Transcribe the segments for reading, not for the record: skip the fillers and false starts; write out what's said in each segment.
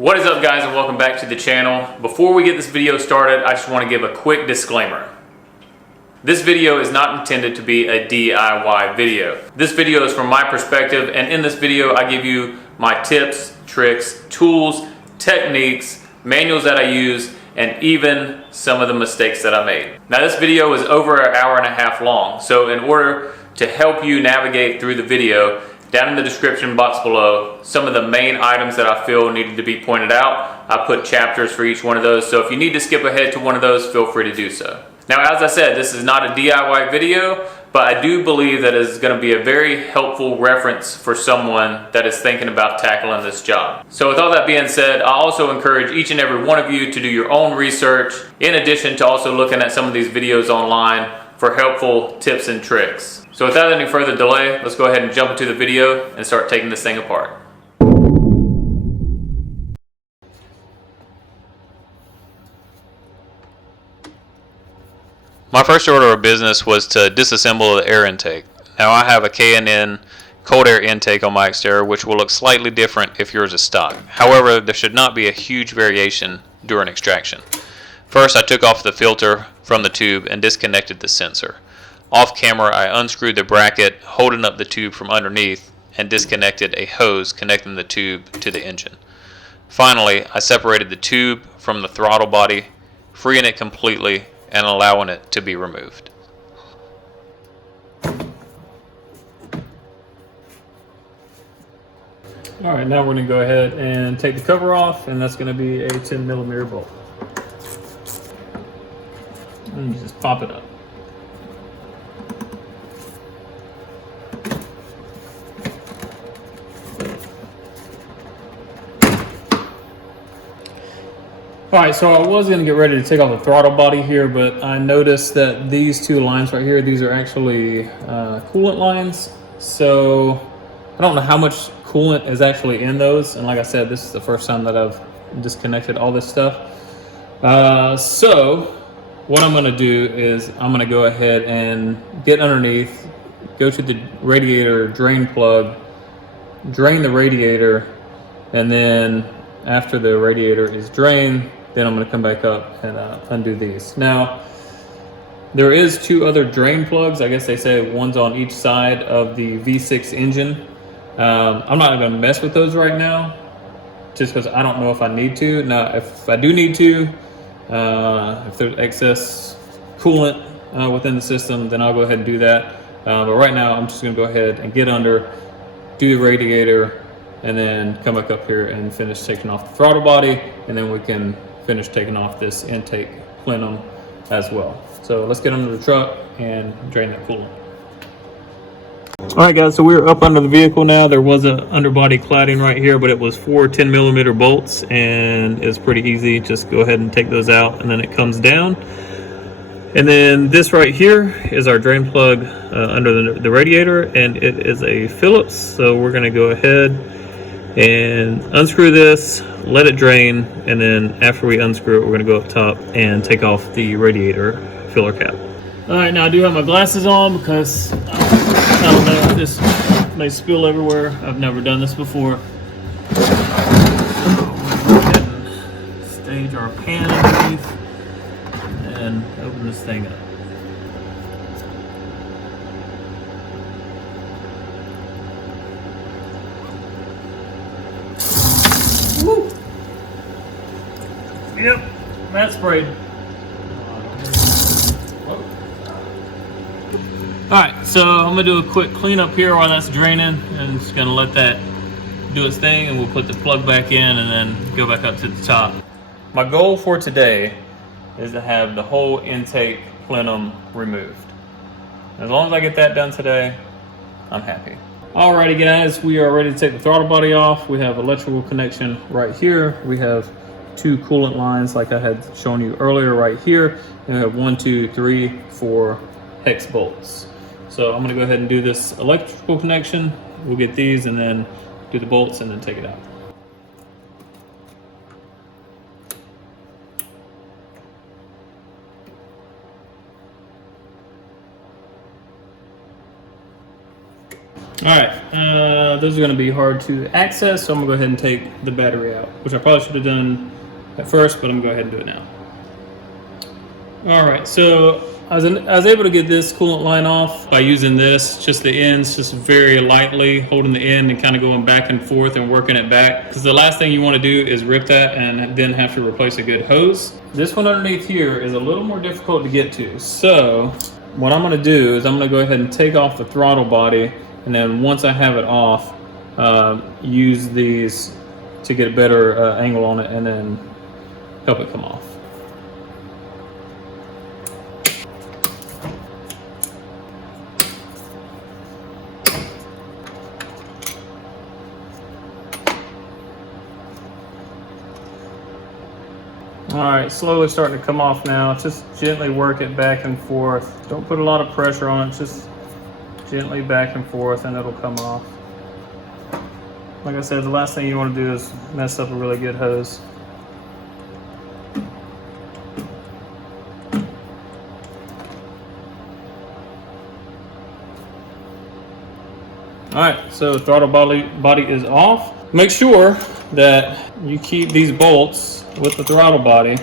What is up, guys, and welcome back to the channel. Before we get this video started, I just want to give a quick disclaimer. This video is not intended to be a DIY video. This video is from my perspective, and in this video I give you my tips, tricks, tools, techniques, manuals that I use, and even some of the mistakes that I made. Now, this video is over an hour and a half long, so in order to help you navigate through the video, down in the description box below, some of the main items that I feel needed to be pointed out. I put chapters for each one of those, so if you need to skip ahead to one of those, feel free to do so. Now, as I said, this is not a DIY video, but I do believe that it is going to be a very helpful reference for someone that is thinking about tackling this job. So with all that being said, I also encourage each and every one of you to do your own research, in addition to also looking at some of these videos online for helpful tips and tricks. So without any further delay, let's go ahead and jump into the video and start taking this thing apart. My first order of business was to disassemble the air intake. Now, I have a K&N cold air intake on my Xterra, which will look slightly different if yours is stock. However, there should not be a huge variation during extraction. First, I took off the filter from the tube and disconnected the sensor. Off camera, I unscrewed the bracket holding up the tube from underneath and disconnected a hose connecting the tube to the engine. Finally, I separated the tube from the throttle body, freeing it completely and allowing it to be removed. Alright, now we're going to go ahead and take the cover off, and that's going to be a 10mm bolt. And you just pop it up. Alright, so I was going to get ready to take off the throttle body here, but I noticed that these two lines right here, these are actually coolant lines. So I don't know how much coolant is actually in those. And like I said, this is the first time that I've disconnected all this stuff. So what I'm going to do is I'm going to go ahead and get underneath, go to the radiator drain plug, drain the radiator, and then after the radiator is drained, then I'm going to come back up and undo these. Now, there is two other drain plugs. I guess they say one's on each side of the V6 engine. I'm not going to mess with those right now, just because I don't know if I need to. Now, if I do need to, if there's excess coolant within the system, then I'll go ahead and do that. But right now, I'm just going to go ahead and get under, do the radiator, and then come back up here and finish taking off the throttle body, and then we can finish taking off this intake plenum as well. So let's get under the truck and drain that coolant. Alright guys, so we're up under the vehicle now. There was an underbody cladding right here, but it was 4 10mm bolts, and it's pretty easy. Just go ahead and take those out, and then it comes down. And then this right here is our drain plug under the radiator, and it is a Phillips. So we're going to go ahead and unscrew this, let it drain, and then after we unscrew it, we're going to go up top and take off the radiator filler cap. Alright, now I do have my glasses on because I don't know if this may spill everywhere. I've never done this before. Go ahead and stage our pan underneath and open this thing up. Woo. Yep, that's sprayed. Alright, so I'm going to do a quick cleanup here while that's draining, and just going to let that do its thing, and we'll put the plug back in and then go back up to the top. My goal for today is to have the whole intake plenum removed. As long as I get that done today, I'm happy. Alrighty guys, we are ready to take the throttle body off. We have electrical connection right here. We have two coolant lines like I had shown you earlier right here. And we have 1, 2, 3, 4 hex bolts. So I'm going to go ahead and do this electrical connection. We'll get these and then do the bolts and then take it out. All right, those are going to be hard to access, so I'm going to go ahead and take the battery out, which I probably should have done at first, but I'm going to go ahead and do it now. All right, so I was able to get this coolant line off by using this, just the ends, just very lightly holding the end and kind of going back and forth and working it back. Because the last thing you want to do is rip that and then have to replace a good hose. This one underneath here is a little more difficult to get to. So what I'm going to do is I'm going to go ahead and take off the throttle body, and then once I have it off, use these to get a better angle on it and then help it come off. All right, slowly starting to come off now. Just gently work it back and forth. Don't put a lot of pressure on it, just gently back and forth and it'll come off. Like I said, the last thing you want to do is mess up a really good hose. All right, so throttle body is off. Make sure that you keep these bolts with the throttle body.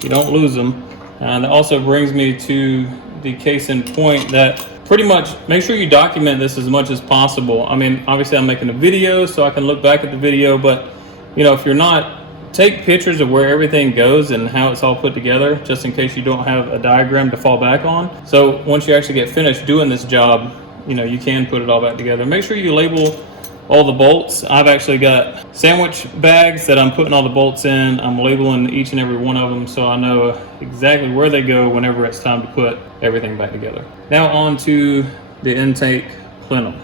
You don't lose them. And that also brings me to the case in point that pretty much make sure you document this as much as possible. I mean, obviously I'm making a video so I can look back at the video, but you know, if you're not, take pictures of where everything goes and how it's all put together, just in case you don't have a diagram to fall back on. So once you actually get finished doing this job, you know, you can put it all back together. Make sure you label all the bolts. I've actually got sandwich bags that I'm putting all the bolts in. I'm labeling each and every one of them so I know exactly where they go whenever it's time to put everything back together. Now on to the intake plenum.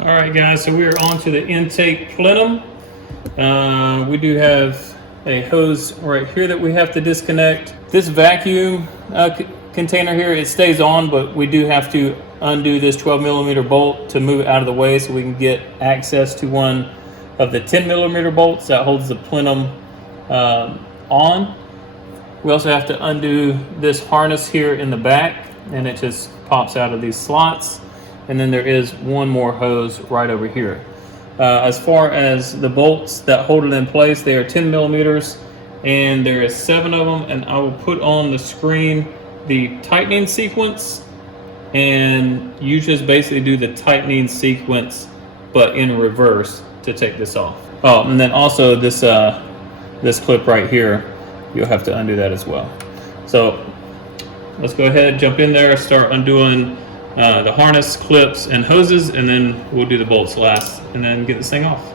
All right guys, so we are on to the intake plenum. We do have a hose right here that we have to disconnect. This vacuum container here, it stays on, but we do have to undo this 12mm bolt to move it out of the way so we can get access to one of the 10mm bolts that holds the plenum on. We also have to undo this harness here in the back, and it just pops out of these slots. And then there is one more hose right over here. As far as the bolts that hold it in place, they are 10mm, and there is 7 of them, and I will put on the screen the tightening sequence, and you just basically do the tightening sequence but in reverse to take this off. Oh, and then also this this clip right here, you'll have to undo that as well. So let's go ahead, jump in there, start undoing the harness, clips, and hoses, and then we'll do the bolts last and then get this thing off.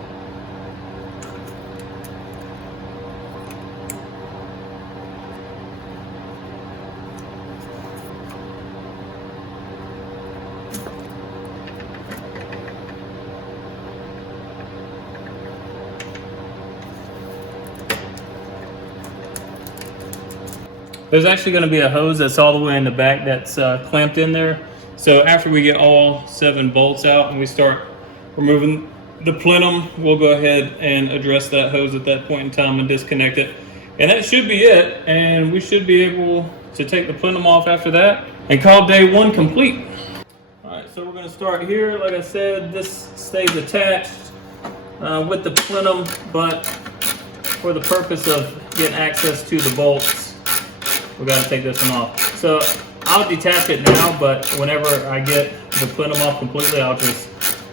There's actually going to be a hose that's all the way in the back that's clamped in there. So after we get all 7 bolts out and we start removing the plenum, we'll go ahead and address that hose at that point in time and disconnect it. And that should be it. And we should be able to take the plenum off after that and call day 1 complete. All right, so we're going to start here. Like I said, this stays attached with the plenum, but for the purpose of getting access to the bolts, we got to take this one off. So I'll detach it now, but whenever I get the plenum off completely, I'll just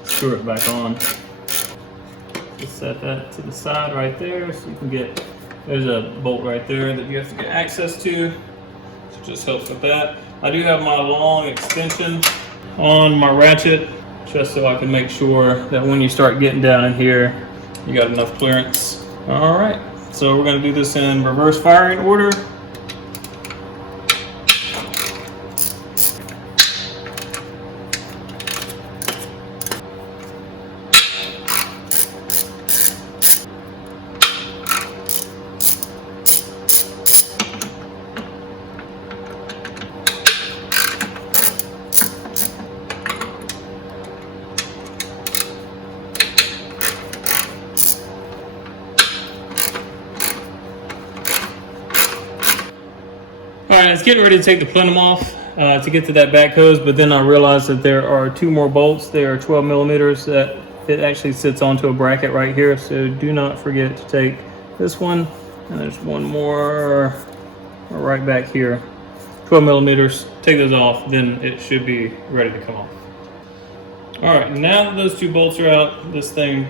screw it back on. Just set that to the side right there so you can get, there's a bolt right there that you have to get access to. So it just helps with that. I do have my long extension on my ratchet just so I can make sure that when you start getting down in here, you got enough clearance. All right, so we're going to do this in reverse firing order. All right, it's getting ready to take the plenum off. to get to that back hose, but then I realized that there are 2 more bolts. They are 12 millimeters that it actually sits onto a bracket right here. So do not forget to take this one, and there's one more right back here. 12 millimeters, take those off, then it should be ready to come off. All right, now that those 2 bolts are out, this thing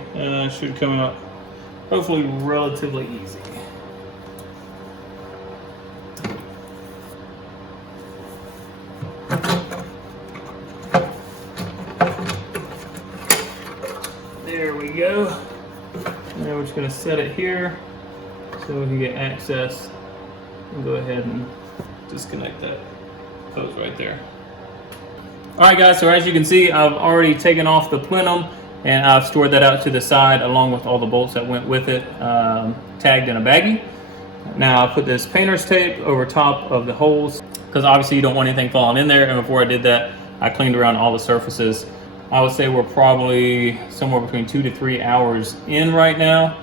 should come out hopefully relatively easy. There we go. Now we're just going to set it here so we can get access and go ahead and disconnect that hose right there. All right, guys, so as you can see, I've already taken off the plenum and I've stored that out to the side along with all the bolts that went with it, tagged in a baggie. Now I put this painter's tape over top of the holes because obviously you don't want anything falling in there, and before I did that, I cleaned around all the surfaces. I would say we're probably somewhere between 2 to 3 hours in right now.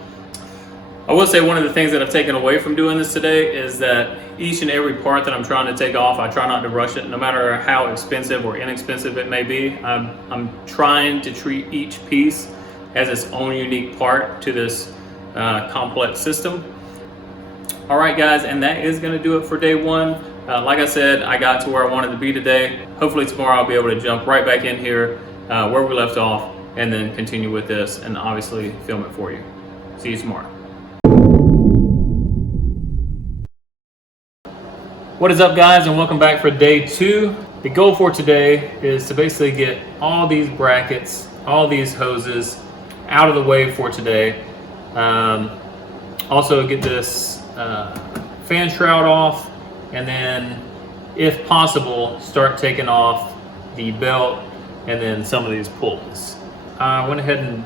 I will say one of the things that I've taken away from doing this today is that each and every part that I'm trying to take off, I try not to rush it, no matter how expensive or inexpensive it may be. I'm trying to treat each piece as its own unique part to this complex system. All right, guys, and that is going to do it for day 1. Like I said, I got to where I wanted to be today. Hopefully tomorrow I'll be able to jump right back in here where we left off and then continue with this and obviously film it for you. See you tomorrow. What is up, guys, and welcome back for day 2. The goal for today is to basically get all these brackets, all these hoses out of the way for today. Also get this fan shroud off, and then if possible start taking off the belt and then some of these pulleys. I went ahead and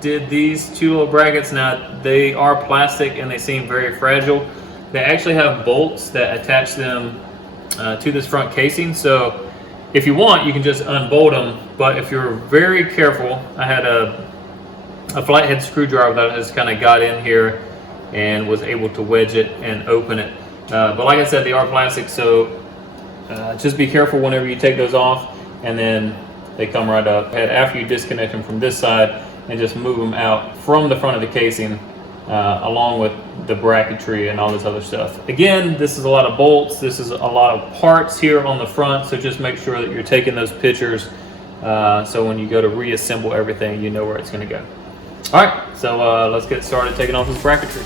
did these 2 little brackets. Now they are plastic and they seem very fragile. They actually have bolts that attach them to this front casing, so if you want you can just unbolt them, but if you're very careful, I had a flathead screwdriver that I just kind of got in here and was able to wedge it and open it. But like I said, they are plastic, so just be careful whenever you take those off, and then they come right up. And after you disconnect them from this side and just move them out from the front of the casing, along with the bracketry and all this other stuff. Again, this is a lot of bolts, this is a lot of parts here on the front, so just make sure that you're taking those pictures so when you go to reassemble everything, you know where it's going to go. All right, so let's get started taking off this bracketry.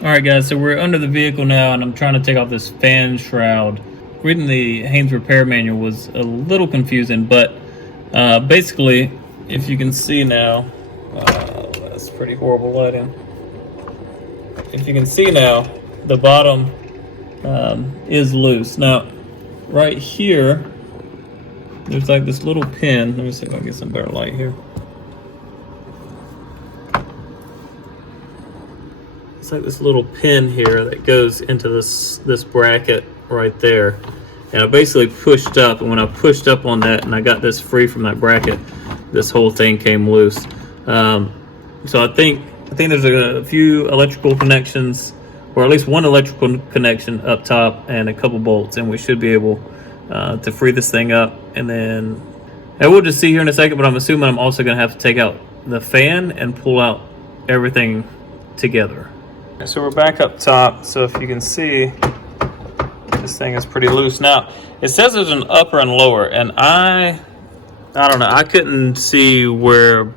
Alright guys, so we're under the vehicle now and I'm trying to take off this fan shroud. Reading the Haynes repair manual was a little confusing, but basically, if you can see now, that's pretty horrible lighting. If you can see now, the bottom is loose. Now, right here, there's like this little pin. Let me see if I can get some better light here. It's like this little pin here that goes into this bracket right there, and I basically pushed up, and when I pushed up on that and I got this free from that bracket, this whole thing came loose. So I think there's a few electrical connections, or at least one electrical connection up top and a couple bolts, and we should be able to free this thing up. And then we'll just see here in a second, but I'm assuming I'm also going to have to take out the fan and pull out everything together. So we're back up top, so if you can see, this thing is pretty loose. Now, it says there's an upper and lower, and I don't know, I couldn't see where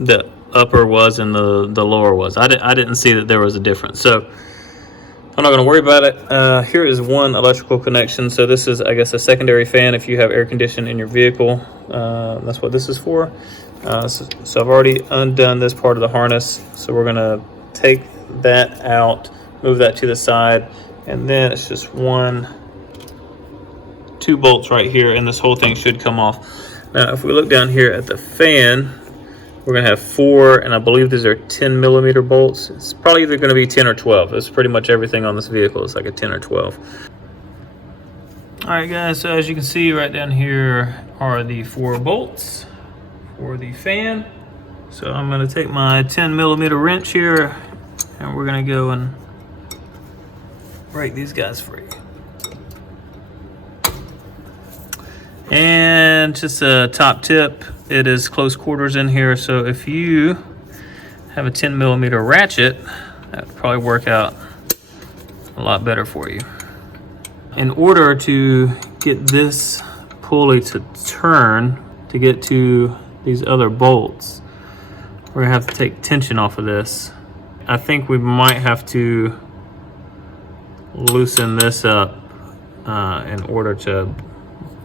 the upper was and the lower was. I didn't see that there was a difference, so I'm not going to worry about it. Here is one electrical connection. So this is, I guess, a secondary fan if you have air conditioning in your vehicle. That's what this is for. So I've already undone this part of the harness, so we're going to take that out, move that to the side, and then it's just 2 bolts right here, and this whole thing should come off. Now if we look down here at the fan, We're gonna have 4, and I believe these are 10 millimeter bolts. It's probably either gonna be 10 or 12. It's pretty much everything on this vehicle is like a 10 or 12. All right, guys, so as you can see right down here are the 4 bolts for the fan. So I'm gonna take my 10 millimeter wrench here, and we're gonna go and break these guys free. And just a top tip, it is close quarters in here, so if you have a 10 millimeter ratchet, that would probably work out a lot better for you. In order to get this pulley to turn, to get to these other bolts, we're gonna have to take tension off of this. I think we might have to loosen this up in order to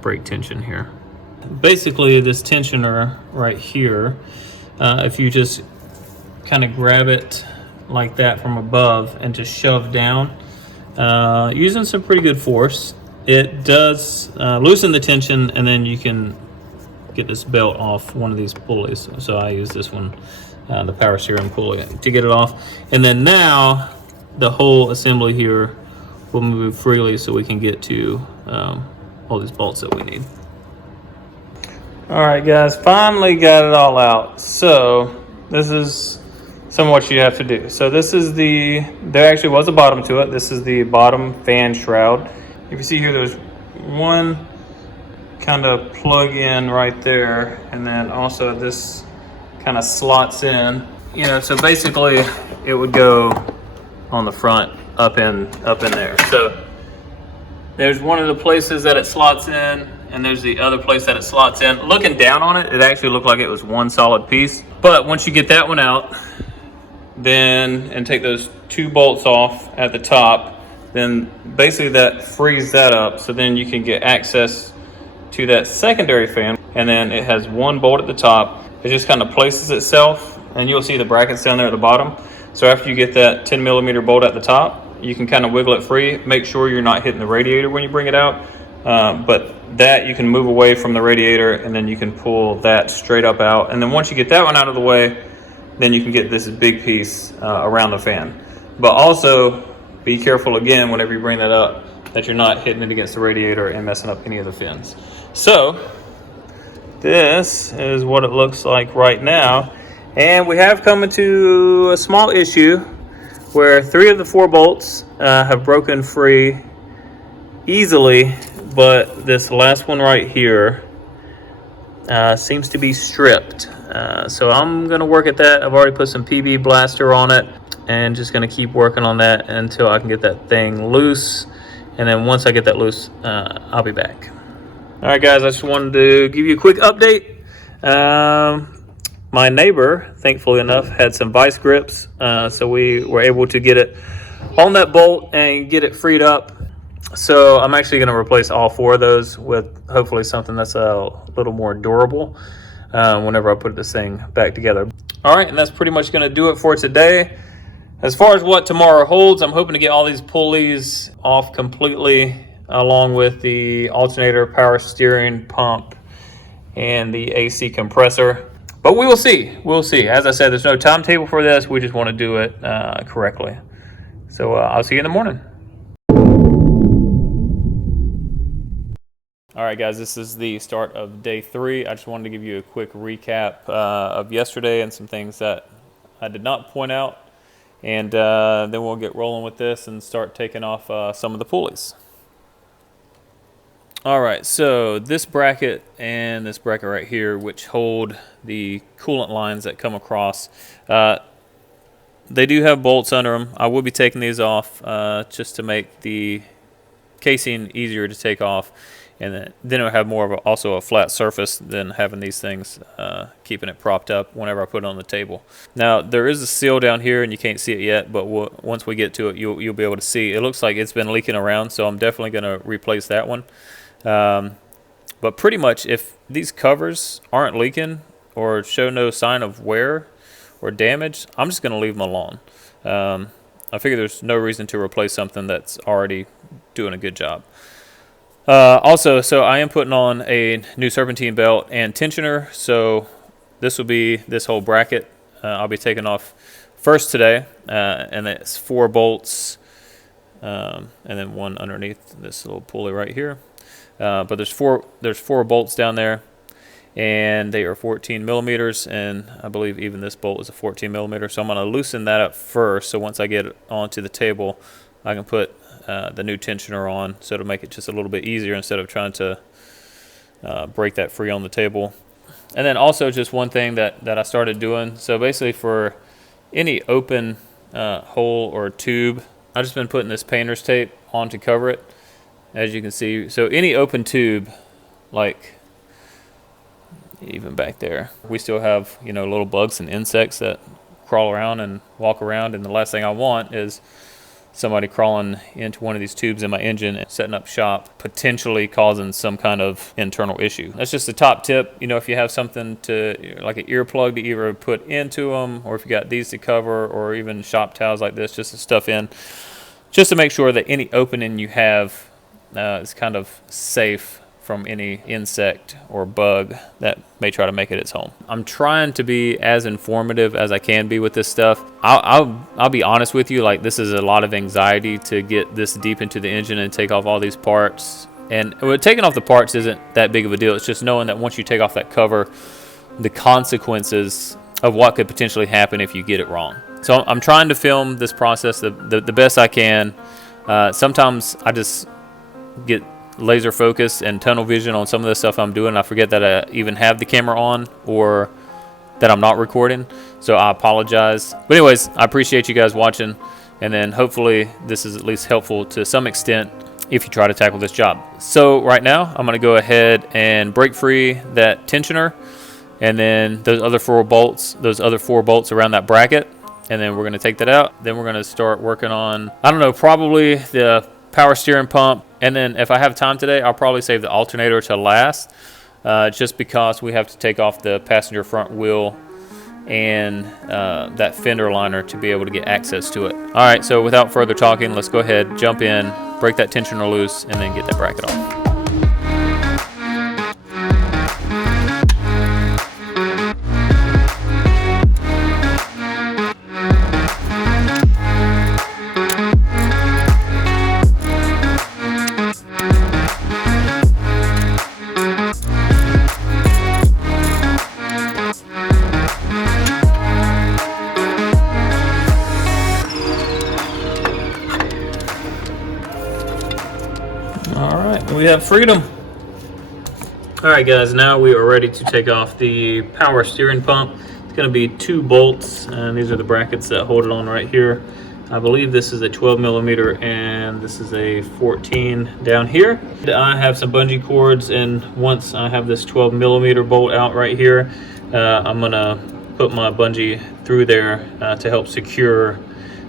break tension here. Basically, this tensioner right here, if you just kind of grab it like that from above and just shove down, using some pretty good force, it does loosen the tension, and then you can get this belt off one of these pulleys. So I use this one, the power steering pulley, to get it off. And then now the whole assembly here will move freely, so we can get to all these bolts that we need. All right, guys, finally got it all out. So this is some of what you have to do. So this is there actually was a bottom to it. This is the bottom fan shroud. If you see here, there's one kind of plug in right there, and then also this kind of slots in. You know, so basically it would go on the front up in there. So there's one of the places that it slots in, and there's the other place that it slots in. Looking down on it, it actually looked like it was one solid piece. But once you get that one out, and take those 2 bolts off at the top, then basically that frees that up, so then you can get access to that secondary fan. And then it has 1 bolt at the top. It just kind of places itself, and you'll see the brackets down there at the bottom. So after you get that 10 millimeter bolt at the top, you can kind of wiggle it free. Make sure you're not hitting the radiator when you bring it out. But that you can move away from the radiator, and then you can pull that straight up out. And then once you get that one out of the way, then you can get this big piece around the fan. But also be careful again whenever you bring that up, that you're not hitting it against the radiator and messing up any of the fins. So this is what it looks like right now. And we have come into a small issue where 3 of the 4 bolts have broken free easily, but this last one right here seems to be stripped. So I'm gonna work at that. I've already put some PB blaster on it, and just gonna keep working on that until I can get that thing loose. And then once I get that loose, I'll be back. All right, guys, I just wanted to give you a quick update. My neighbor, thankfully enough, had some vice grips, so we were able to get it on that bolt and get it freed up. So I'm actually going to replace all 4 of those with hopefully something that's a little more durable whenever I put this thing back together. All right, and that's pretty much going to do it for today. As far as what tomorrow holds, I'm hoping to get all these pulleys off completely, along with the alternator, power steering pump, and the AC compressor. But we will see. We'll see. As I said, there's no timetable for this. We just want to do it correctly. So I'll see you in the morning. All right, guys, this is the start of day 3. I just wanted to give you a quick recap of yesterday and some things that I did not point out. And then we'll get rolling with this and start taking off some of the pulleys. All right, so this bracket and this bracket right here, which hold the coolant lines that come across, they do have bolts under them. I will be taking these off just to make the casing easier to take off, and then it'll have more of also a flat surface than having these things keeping it propped up whenever I put it on the table. Now there is a seal down here, and you can't see it yet, but once we get to it, you'll be able to see. It looks like it's been leaking around, so I'm definitely going to replace that one. But pretty much, if these covers aren't leaking or show no sign of wear or damage, I'm just going to leave them alone. I figure there's no reason to replace something that's already doing a good job. Also, so I am putting on a new serpentine belt and tensioner, so this will be this whole bracket. I'll be taking off first today, and it's 4 bolts, and then one underneath this little pulley right here. But there's four bolts down there, and they are 14 millimeters, and I believe even this bolt is a 14 millimeter. So I'm going to loosen that up first. So once I get it onto the table, I can put the new tensioner on, so it'll make it just a little bit easier instead of trying to break that free on the table. And then also just one thing that I started doing. So basically for any open hole or tube, I've just been putting this painter's tape on to cover it, as you can see. So any open tube, like even back there, we still have, you know, little bugs and insects that crawl around and walk around, and the last thing I want is somebody crawling into one of these tubes in my engine and setting up shop, potentially causing some kind of internal issue. That's just the top tip. You know, if you have something to, like an earplug to either put into them, or if you got these to cover, or even shop towels like this just to stuff in, just to make sure that any opening you have is kind of safe from any insect or bug that may try to make it its home. I'm trying to be as informative as I can be with this stuff. I'll be honest with you, like, this is a lot of anxiety to get this deep into the engine and take off all these parts. And taking off the parts isn't that big of a deal. It's just knowing that once you take off that cover, the consequences of what could potentially happen if you get it wrong. So I'm trying to film this process the best I can. Sometimes I just get laser focus and tunnel vision on some of the stuff I'm doing. I forget that I even have the camera on, or that I'm not recording, so I apologize. But anyways, I appreciate you guys watching, and then hopefully this is at least helpful to some extent if you try to tackle this job. So right now I'm going to go ahead and break free that tensioner, and then those other four bolts around that bracket, and then we're going to take that out. Then we're going to start working on, I don't know, probably the power steering pump. And then if I have time today, I'll probably save the alternator to last, just because we have to take off the passenger front wheel and that fender liner to be able to get access to it. All right, so without further talking, let's go ahead, jump in, break that tensioner loose, and then get that bracket off. We have freedom. All right, guys, now we are ready to take off the power steering pump. It's going to be 2 bolts, and these are the brackets that hold it on right here. I believe this is a 12 millimeter and this is a 14 down here. I have some bungee cords, and once I have this 12 millimeter bolt out right here, I'm gonna put my bungee through there to help secure.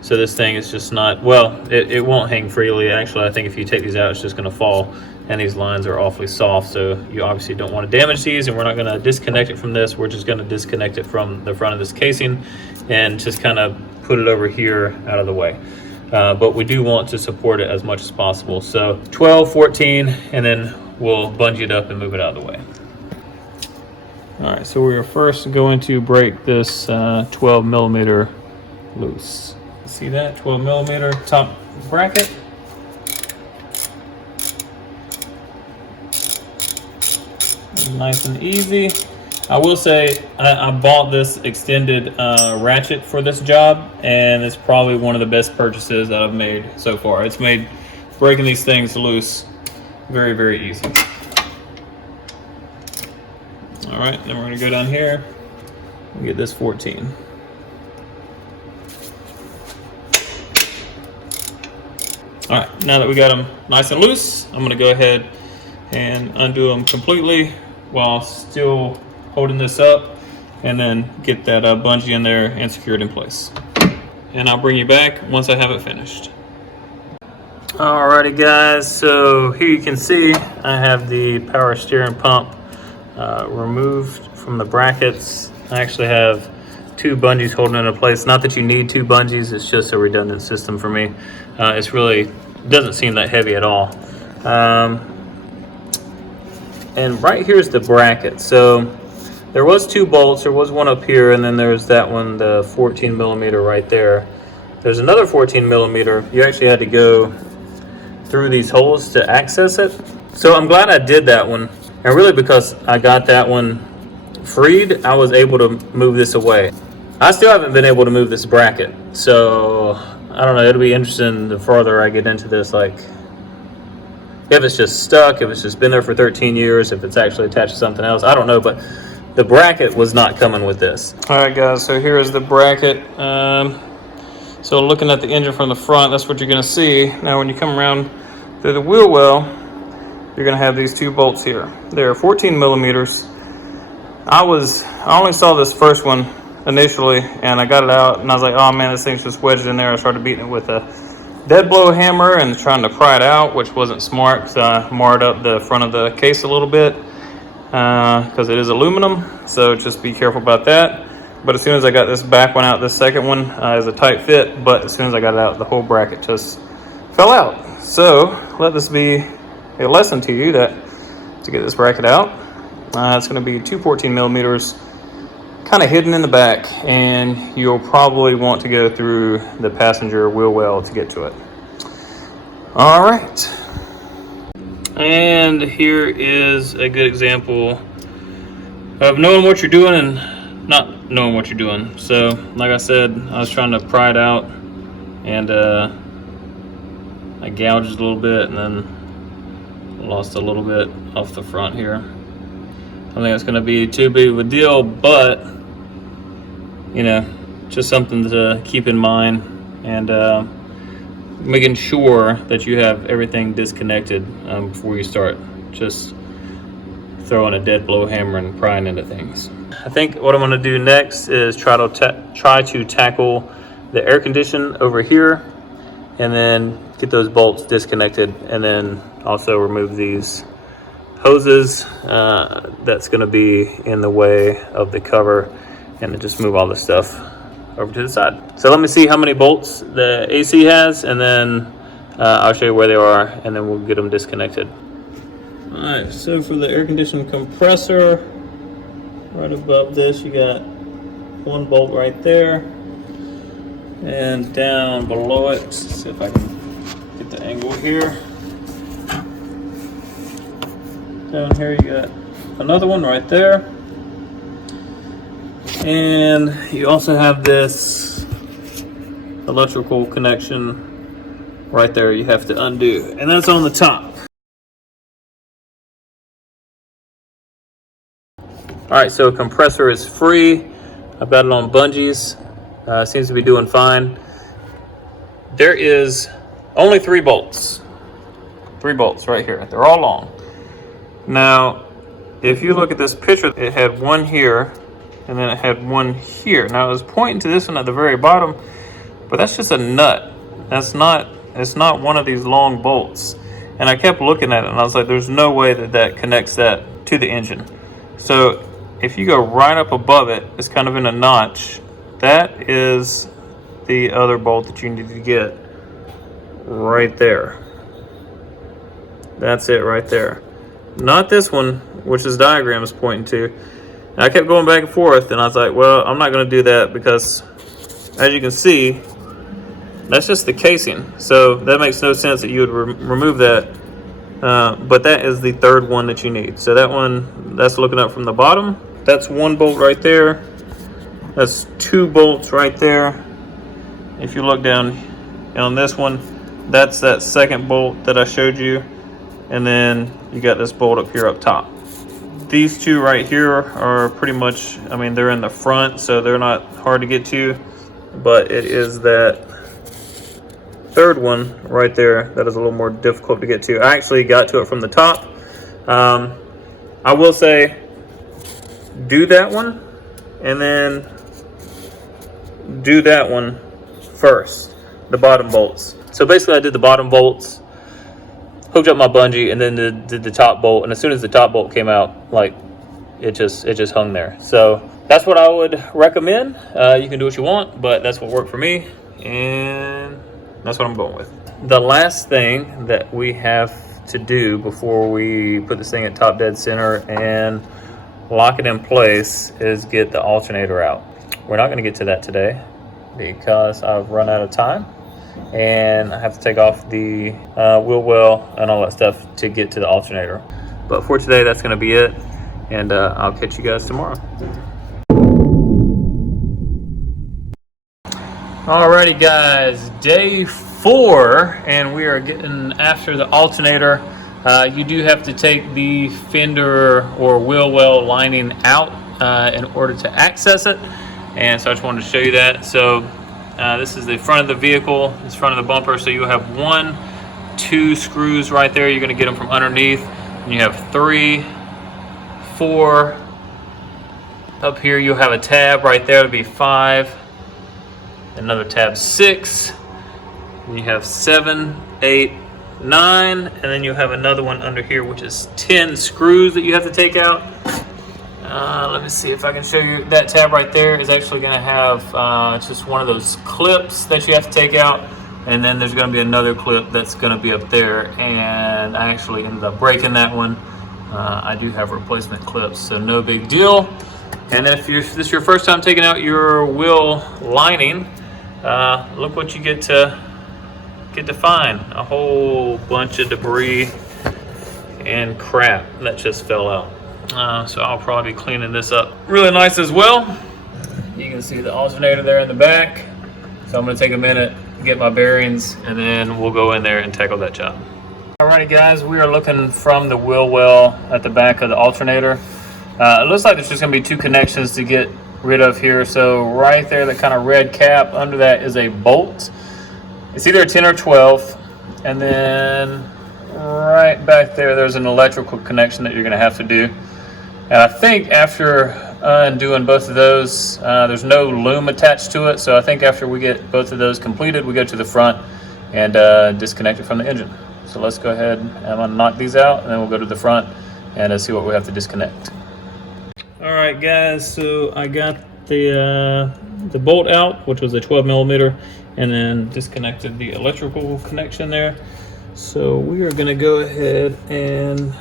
So this thing is just not, well, it won't hang freely. Actually, I think if you take these out, it's just gonna fall, and these lines are awfully soft, so you obviously don't want to damage these, and we're not gonna disconnect it from this. We're just gonna disconnect it from the front of this casing and just kind of put it over here out of the way. But we do want to support it as much as possible. So 12, 14, and then we'll bungee it up and move it out of the way. All right, so we're first going to break this 12 millimeter loose. See that 12 millimeter top bracket? Nice and easy. I will say I bought this extended ratchet for this job, and it's probably one of the best purchases that I've made so far. It's made breaking these things loose very, very easy. All right, then we're gonna go down here and get this 14. All right, now that we got them nice and loose, I'm gonna go ahead and undo them completely while still holding this up, and then get that bungee in there and secured in place. And I'll bring you back once I have it finished. Alrighty guys, so here you can see I have the power steering pump removed from the brackets. I actually have 2 bungees holding it in place. Not that you need 2 bungees, it's just a redundant system for me. It's really doesn't seem that heavy at all. And right here's the bracket. So there was 2 bolts. There was one up here, and then there's that one, the 14 millimeter right there. There's another 14 millimeter. You actually had to go through these holes to access it. So I'm glad I did that one. And really, because I got that one freed, I was able to move this away. I still haven't been able to move this bracket. So I don't know, it'll be interesting the farther I get into this, like if it's just stuck, if it's just been there for 13 years, if it's actually attached to something else, I don't know, but the bracket was not coming with this. All right, guys, so here is the bracket. So looking at the engine from the front, that's what you're gonna see. Now when you come around through the wheel well, you're gonna have these 2 bolts here. They're 14 millimeters. I only saw this first one initially, and I got it out, and I was like, oh man, this thing's just wedged in there. I started beating it with a dead blow hammer and trying to pry it out, which wasn't smart, so I marred up the front of the case a little bit because it is aluminum, so just be careful about that. But as soon as I got this back one out, this second one is a tight fit, but as soon as I got it out, the whole bracket just fell out. So let this be a lesson to you that to get this bracket out, it's going to be 2 14 millimeters kind of hidden in the back, and you'll probably want to go through the passenger wheel well to get to it. All right, and here is a good example of knowing what you're doing and not knowing what you're doing. So like I said, I was trying to pry it out, and I gouged a little bit and then lost a little bit off the front here. I don't think it's going to be too big of a deal, but you know, just something to keep in mind, and making sure that you have everything disconnected before you start just throwing a dead blow hammer and prying into things. I think what I'm going to do next is try to tackle the air condition over here, and then get those bolts disconnected, and then also remove these hoses that's going to be in the way of the cover, and then just move all this stuff over to the side. So let me see how many bolts the AC has, and then I'll show you where they are, and then we'll get them disconnected. All right, so for the air conditioning compressor, right above this, you got 1 bolt right there, and down below it, let's see if I can get the angle here. Down here you got another one right there. And you also have this electrical connection right there you have to undo, and that's on the top. All right, so compressor is free. I've got it on bungees. Seems to be doing fine. There is only 3 bolts. 3 bolts right here. They're all long. Now, if you look at this picture, it had 1 here, and then it had 1 here. Now, it was pointing to this one at the very bottom, but that's just a nut. It's not one of these long bolts. And I kept looking at it, and I was like, there's no way that connects that to the engine. So if you go right up above it, it's kind of in a notch. That is the other bolt that you need to get right there. That's it right there. Not this one, which this diagram is pointing to. And I kept going back and forth, and I was like, well, I'm not going to do that, because as you can see, that's just the casing. So that makes no sense that you would remove that. But that is the 3rd one that you need. So that one, that's looking up from the bottom. That's 1 bolt right there. That's 2 bolts right there. If you look down on this one, that's that 2nd bolt that I showed you. And then you got this bolt up here up top. These 2 right here are pretty much, I mean, they're in the front, so they're not hard to get to, but it is that 3rd one right there that is a little more difficult to get to. I actually got to it from the top. I will say, do that one, and then do that one first, the bottom bolts. So basically I did the bottom bolts, hooked up my bungee, and then did the top bolt, and as soon as the top bolt came out, like it just hung there. So that's what I would recommend. You can do what you want, but that's what worked for me, and that's what I'm going with. The last thing that we have to do before we put this thing at top dead center and lock it in place is get the alternator out. We're not going to get to that today because I've run out of time and I have to take off the wheel well and all that stuff to get to the alternator. But for today, that's going to be it, and I'll catch you guys tomorrow. Alrighty guys, day 4, and we are getting after the alternator. You do have to take the fender or wheel well lining out in order to access it, and so I just wanted to show you that. So this is the front of the vehicle, this front of the bumper, so you'll have 1, 2 screws right there. You're going to get them from underneath, and you have 3, 4. Up here you'll have a tab right there to be 5, another tab 6, and you have 7, 8, 9, and then you have another one under here which is 10 screws that you have to take out. Let me see if I can show you. That tab right there is actually going to have just one of those clips that you have to take out, and then there's going to be another clip that's going to be up there, and I actually ended up breaking that one. I do have replacement clips, so no big deal. And if this is your first time taking out your wheel lining, look what you get to find: a whole bunch of debris and crap that just fell out. So I'll probably be cleaning this up really nice as well. You can see the alternator there in the back. So I'm going to take a minute, get my bearings, and then we'll go in there and tackle that job. Alrighty guys, we are looking from the wheel well at the back of the alternator. It looks like there's just going to be 2 connections to get rid of here. So right there, that kind of red cap, under that is a bolt. It's either a 10 or 12, and then right back there's an electrical connection that you're going to have to do. And I think after undoing both of those, there's no loom attached to it, so I think after we get both of those completed, we go to the front and disconnect it from the engine. So let's go ahead and knock these out, and then we'll go to the front and see what we have to disconnect. All right guys, so I got the bolt out, which was a 12 millimeter, and then disconnected the electrical connection there. So we are going to go ahead and,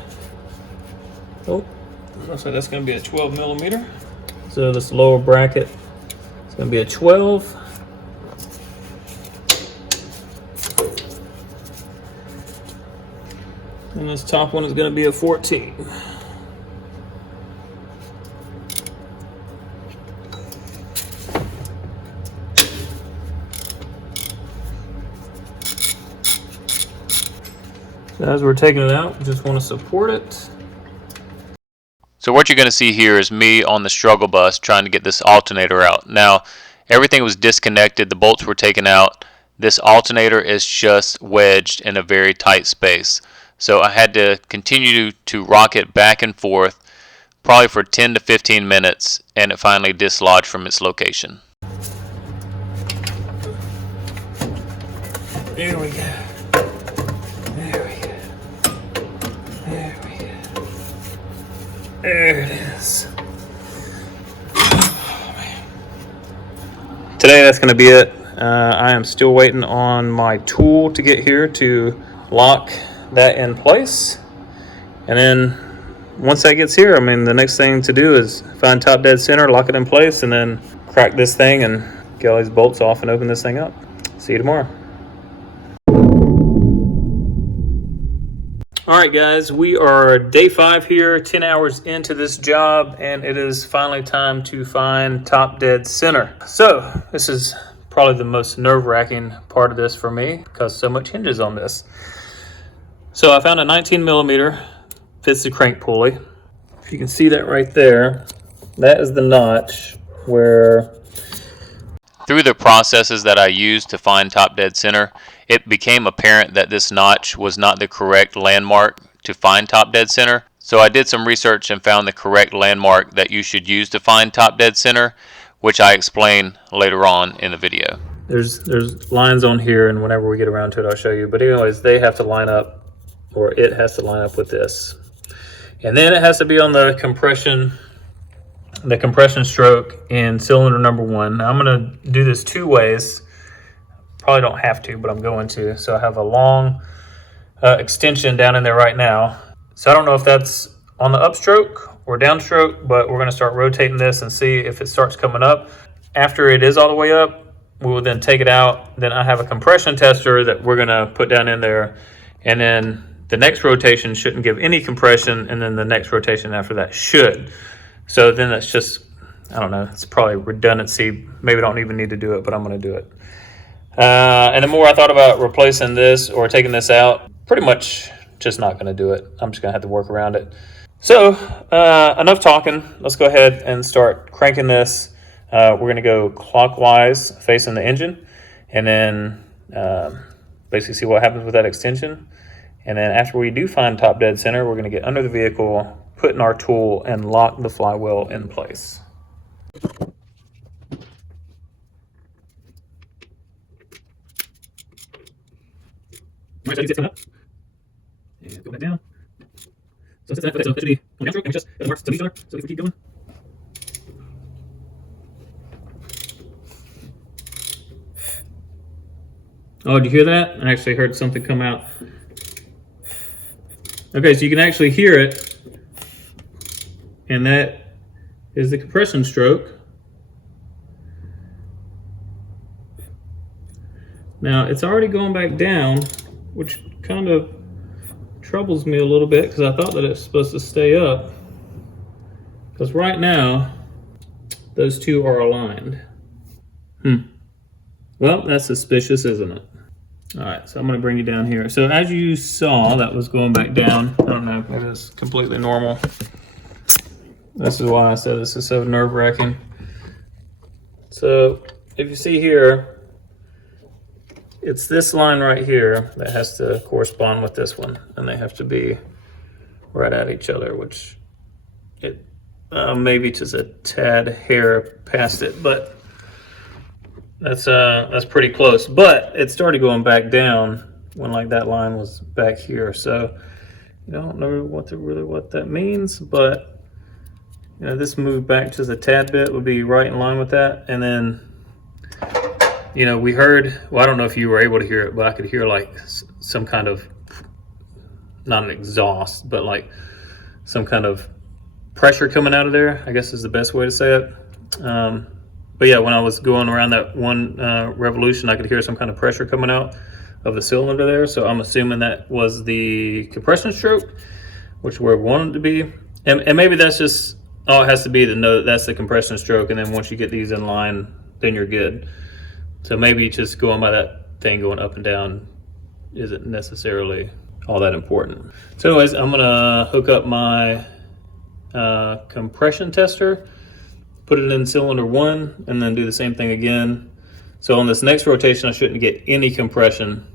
looks like that's going to be a 12 millimeter. So this lower bracket is going to be a 12. And this top one is going to be a 14. So as we're taking it out, we just want to support it. So what you're going to see here is me on the struggle bus trying to get this alternator out. Now, everything was disconnected, the bolts were taken out. This alternator is just wedged in a very tight space. So I had to continue to rock it back and forth, probably for 10 to 15 minutes, and it finally dislodged from its location. There we go. There it is. Oh, man. Today that's going to be it. I am still waiting on my tool to get here to lock that in place. And then once that gets here, I mean, the next thing to do is find top dead center, lock it in place, and then crack this thing and get all these bolts off and open this thing up. See you tomorrow. All right, guys, we are day 5 here, 10 hours into this job, and it is finally time to find top dead center. So this is probably the most nerve-wracking part of this for me because so much hinges on this. So I found a 19 millimeter, fits the crank pulley. If you can see that right there, that is the notch where... Through the processes that I used to find top dead center, it became apparent that this notch was not the correct landmark to find top dead center. So I did some research and found the correct landmark that you should use to find top dead center, which I explain later on in the video. There's lines on here, and whenever we get around to it, I'll show you. But anyways, they have to line up, or it has to line up with this. And then it has to be on the compression stroke in cylinder number 1. Now I'm gonna do this 2 ways. Probably don't have to, but I'm going to. So I have a long extension down in there right now. So I don't know if that's on the upstroke or downstroke, but we're going to start rotating this and see if it starts coming up. After it is all the way up, we will then take it out. Then I have a compression tester that we're going to put down in there, and then the next rotation shouldn't give any compression, and then the next rotation after that should. So then that's just, I don't know, it's probably redundancy. Maybe I don't even need to do it, but I'm going to do it. And the more I thought about replacing this or taking this out, pretty much just not going to do it. I'm just going to have to work around it. So enough talking. Let's go ahead and start cranking this. We're going to go clockwise facing the engine, and then basically see what happens with that extension. And then after we do find top dead center, we're going to get under the vehicle, put in our tool, and lock the flywheel in place. Right, so you sit up and go back down. So it sits that should be on the outstroke, and we just doesn't work to each other. So if we keep going. Oh, did you hear that? I actually heard something come out. Okay, so you can actually hear it, and that is the compression stroke. Now it's already going back down, which kind of troubles me a little bit because I thought that it's supposed to stay up. Because right now, those two are aligned. Well, that's suspicious, isn't it? All right, so I'm going to bring you down here. So as you saw, that was going back down. I don't know, maybe it's completely normal. This is why I said this is so nerve-wracking. So if you see here, it's this line right here that has to correspond with this one, and they have to be right at each other, which it maybe just a tad hair past it, but that's pretty close. But it started going back down when like that line was back here. So you don't know what that means, but you know, this move back just a tad bit would be right in line with that. And then, you know, we heard, well, I don't know if you were able to hear it, but I could hear like some kind of, not an exhaust, but like some kind of pressure coming out of there, I guess is the best way to say it. But yeah, when I was going around that one revolution, I could hear some kind of pressure coming out of the cylinder there. So I'm assuming that was the compression stroke, which where we want it to be. And maybe that's just all it has to be to know that that's the compression stroke. And then once you get these in line, then you're good. So maybe just going by that thing going up and down isn't necessarily all that important. So anyways, I'm gonna hook up my compression tester, put it in cylinder 1, and then do the same thing again. So on this next rotation, I shouldn't get any compression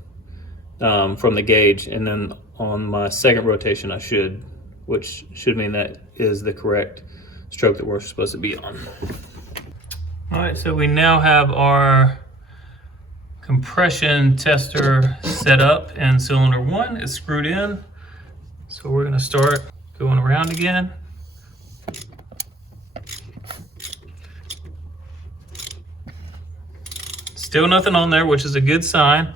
from the gauge, and then on my second rotation I should, which should mean that is the correct stroke that we're supposed to be on. All right, so we now have our compression tester set up, and cylinder 1 is screwed in. So we're gonna start going around again. Still nothing on there, which is a good sign.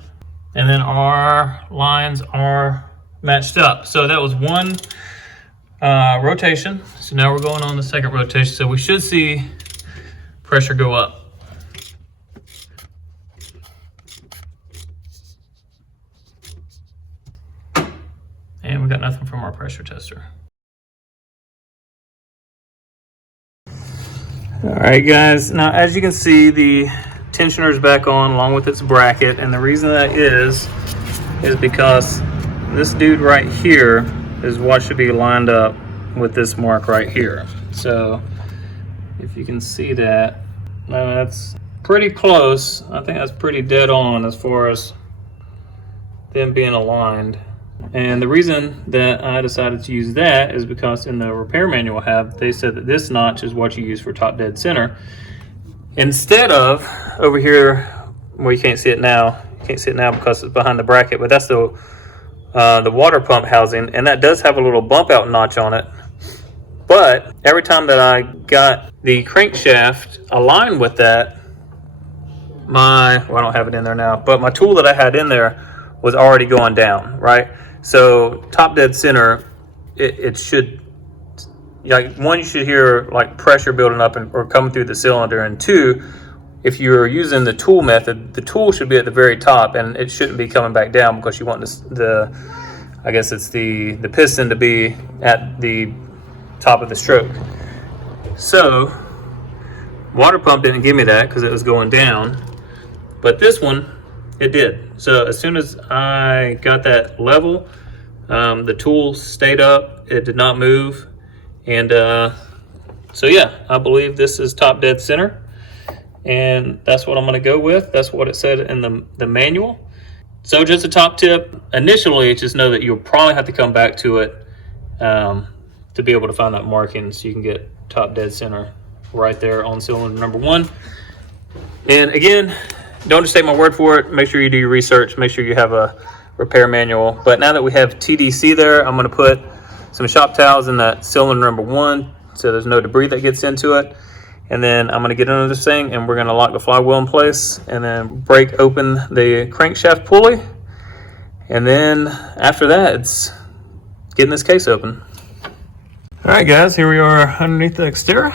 And then our lines are matched up. So that was one rotation. So now we're going on the second rotation. So we should see pressure go up. And we got nothing from our pressure tester. All right, guys. Now, as you can see, the tensioner is back on along with its bracket, and the reason that is because this dude right here is what should be lined up with this mark right here. So if you can see that, that's pretty close. I think that's pretty dead on as far as them being aligned. And the reason that I decided to use that is because in the repair manual they said that this notch is what you use for top dead center, instead of over here, well, you can't see it now. You can't see it now because it's behind the bracket, but that's the water pump housing, and that does have a little bump out notch on it. But every time that I got the crankshaft aligned with that, I don't have it in there now, but my tool that I had in there was already going down, right? So top dead center, it should, like one, you should hear like pressure building up or coming through the cylinder, and two, if you're using the tool method, the tool should be at the very top and it shouldn't be coming back down, because you want I guess it's the piston to be at the top of the stroke. So water pump didn't give me that because it was going down, but this one, it did. So as soon as I got that level, the tool stayed up, it did not move. And so yeah, I believe this is top dead center, and that's what I'm gonna go with. That's what it said in the manual. So just a top tip, initially just know that you'll probably have to come back to it to be able to find that marking, so you can get top dead center right there on cylinder number 1. And again, don't just take my word for it. Make sure you do your research. Make sure you have a repair manual. But now that we have TDC there, I'm going to put some shop towels in that cylinder number 1 so there's no debris that gets into it. And then I'm going to get under this thing and we're going to lock the flywheel in place and then break open the crankshaft pulley. And then after that, it's getting this case open. All right, guys, here we are underneath the Xterra.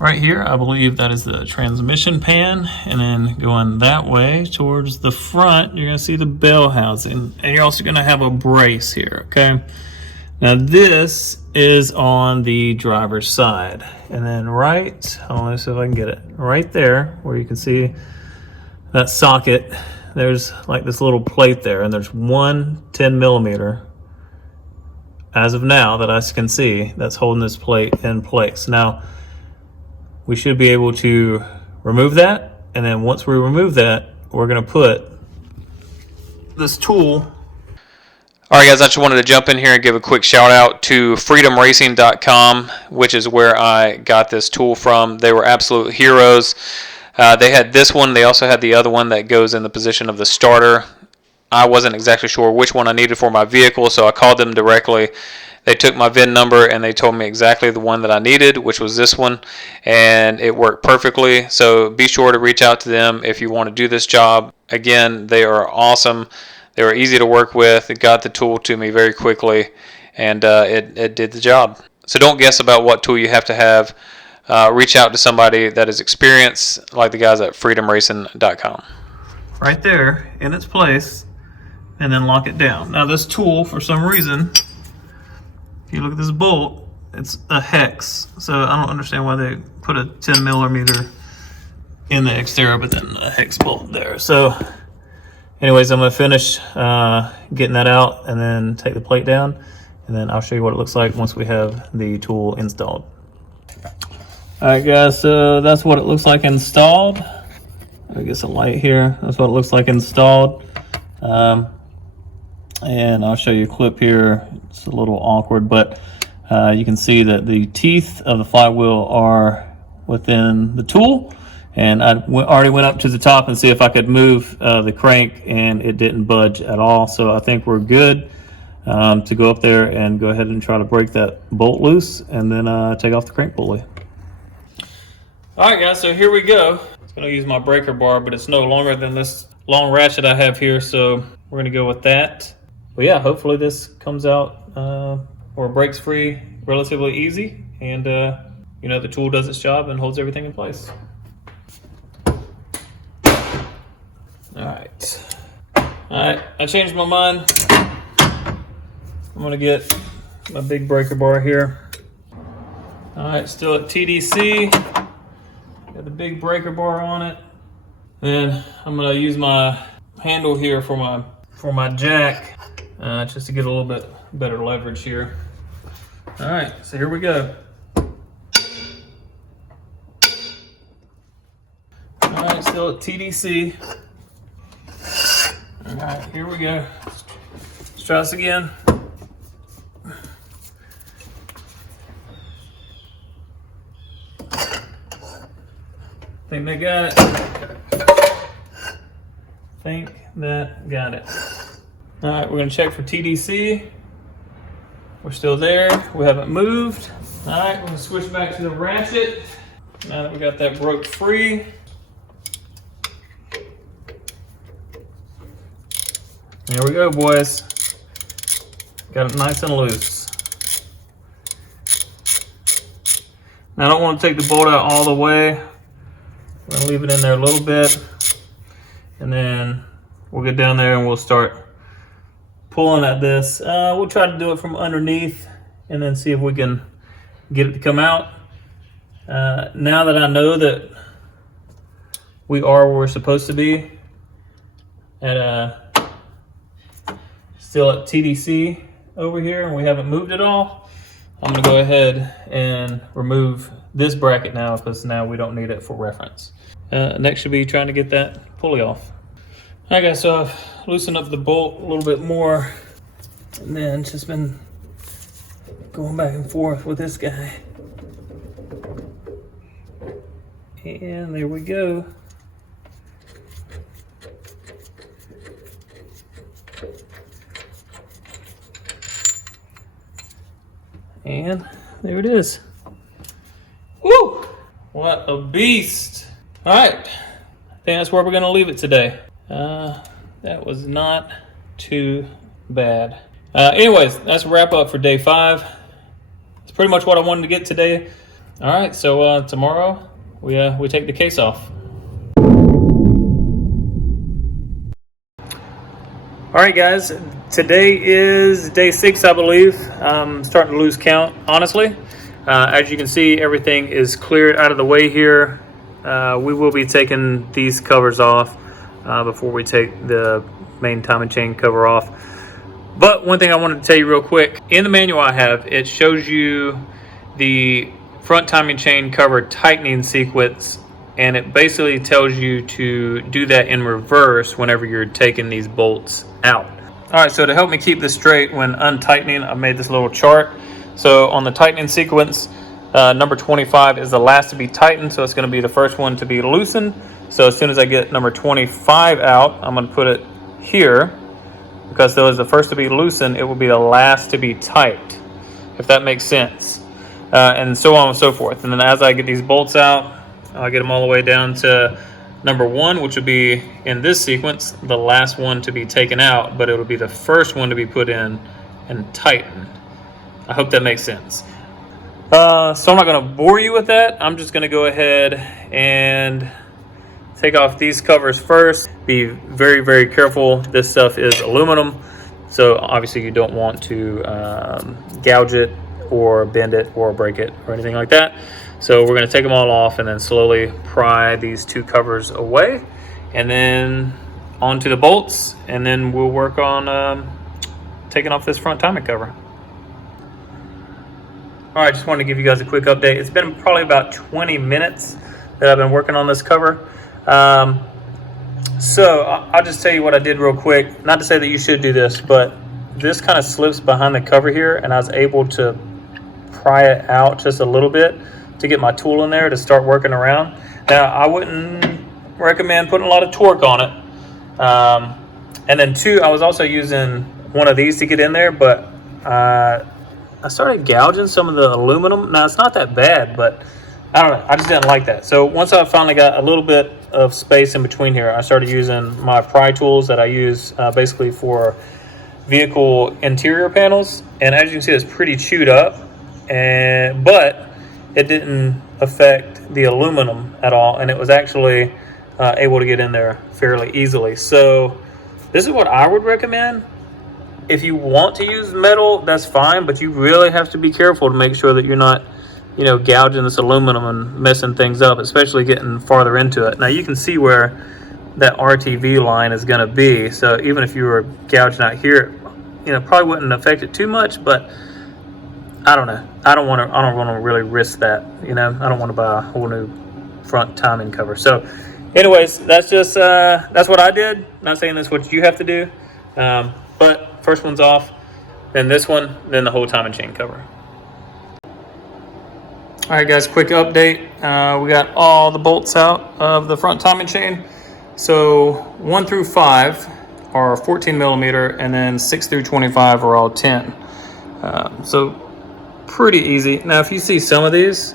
Right here, I believe that is the transmission pan, and then going that way towards the front, you're gonna see the bell housing, and you're also gonna have a brace here, okay? Now this is on the driver's side, and then hold on, let's see if I can get it. Right there, where you can see that socket, there's like this little plate there, and there's one 10 millimeter, as of now, that I can see, that's holding this plate in place. Now, we should be able to remove that, and then once we remove that, we're gonna put this tool. All right, guys, I just wanted to jump in here and give a quick shout out to freedomracing.com, which is where I got this tool from. They were absolute heroes. They had this one. They also had the other one that goes in the position of the starter. I wasn't exactly sure which one I needed for my vehicle, so I called them directly. They took my VIN number and they told me exactly the one that I needed, which was this one, and it worked perfectly. So be sure to reach out to them if you want to do this job. Again, they are awesome. They were easy to work with. It got the tool to me very quickly, and it did the job. So don't guess about what tool you have to have. Reach out to somebody that is experienced, like the guys at freedomracing.com. Right there in its place, and then lock it down. Now this tool, for some reason, if you look at this bolt, it's a hex. So I don't understand why they put a 10 millimeter in the Xterra, but then a hex bolt there. So anyways, I'm gonna finish getting that out and then take the plate down, and then I'll show you what it looks like once we have the tool installed. All right, guys, so that's what it looks like installed. I guess a light here. That's what it looks like installed. And I'll show you a clip here. It's a little awkward, but you can see that the teeth of the flywheel are within the tool. And I already went up to the top and see if I could move the crank, and it didn't budge at all. So I think we're good to go up there and go ahead and try to break that bolt loose and then take off the crank pulley. All right, guys, so here we go. It's gonna use my breaker bar, but it's no longer than this long ratchet I have here, so we're gonna go with that. But yeah, hopefully this comes out or breaks free relatively easy, and you know, the tool does its job and holds everything in place. All right, I changed my mind. I'm gonna get my big breaker bar here. All right, still at TDC. Got the big breaker bar on it. Then I'm gonna use my handle here for my jack, just to get a little bit better leverage here. All right, so here we go. All right, still at TDC. All right, here we go. Let's try this again. Think they got it. Think that got it. All right, we're gonna check for TDC. We're still there. We haven't moved. All right, we're gonna switch back to the ratchet. Now that we got that broke free. There we go, boys. Got it nice and loose. Now I don't want to take the bolt out all the way. I'm gonna leave it in there a little bit, and then we'll get down there and we'll start pulling at this. We'll try to do it from underneath and then see if we can get it to come out. Now that I know that we are where we're supposed to be, at still at TDC over here, and we haven't moved it all, I'm gonna go ahead and remove this bracket now, because now we don't need it for reference. Next should be trying to get that pulley off. All right guys, so I've loosened up the bolt a little bit more, and then just been going back and forth with this guy. And there we go. And there it is. Woo! What a beast. All right, I think that's where we're gonna leave it today. That was not too bad. Anyways, that's a wrap up for day 5. It's pretty much what I wanted to get today. All right, so tomorrow we take the case off. All right, guys, today is day 6, I believe. I'm starting to lose count, honestly. As you can see, everything is cleared out of the way here. We will be taking these covers off before we take the main timing chain cover off. But one thing I wanted to tell you real quick, in the manual I have, it shows you the front timing chain cover tightening sequence, and it basically tells you to do that in reverse whenever you're taking these bolts out. All right, so to help me keep this straight when untightening, I made this little chart. So on the tightening sequence, number 25 is the last to be tightened, so it's going to be the first one to be loosened. So as soon as I get number 25 out, I'm going to put it here, because though it's the first to be loosened, it will be the last to be tight, if that makes sense. And so on and so forth. And then as I get these bolts out, I'll get them all the way down to number 1, which would be in this sequence, the last one to be taken out, but it will be the first one to be put in and tightened. I hope that makes sense. So I'm not going to bore you with that. I'm just going to go ahead and take off these covers first. Be very, very careful. This stuff is aluminum, so obviously you don't want to gouge it or bend it or break it or anything like that. So we're going to take them all off and then slowly pry these 2 covers away, and then onto the bolts, and then we'll work on taking off this front timing cover. All right, just wanted to give you guys a quick update. It's been probably about 20 minutes that I've been working on this cover. So I'll just tell you what I did real quick. Not to say that you should do this, but this kind of slips behind the cover here, and I was able to pry it out just a little bit to get my tool in there to start working around. Now, I wouldn't recommend putting a lot of torque on it. And then 2, I was also using one of these to get in there, but I started gouging some of the aluminum. Now, it's not that bad, but I don't know. I just didn't like that. So once I finally got a little bit of space in between here, I started using my pry tools that I use basically for vehicle interior panels. And as you can see, it's pretty chewed up, but it didn't affect the aluminum at all, and it was actually able to get in there fairly easily. So this is what I would recommend. If you want to use metal, that's fine, but you really have to be careful to make sure that you're not, gouging this aluminum and messing things up, especially getting farther into it. Now you can see where that RTV line is going to be, so even if you were gouging out here, probably wouldn't affect it too much, but I don't know. I don't want to really risk that. I don't want to buy a whole new front timing cover. So anyways, that's just that's what I did. Not saying that's what you have to do, but first one's off, then this one, then the whole timing chain cover. All right, guys, quick update. We got all the bolts out of the front timing chain. So 1 through 5 are 14 millimeter, and then 6 through 25 are all 10. So pretty easy. Now, if you see some of these,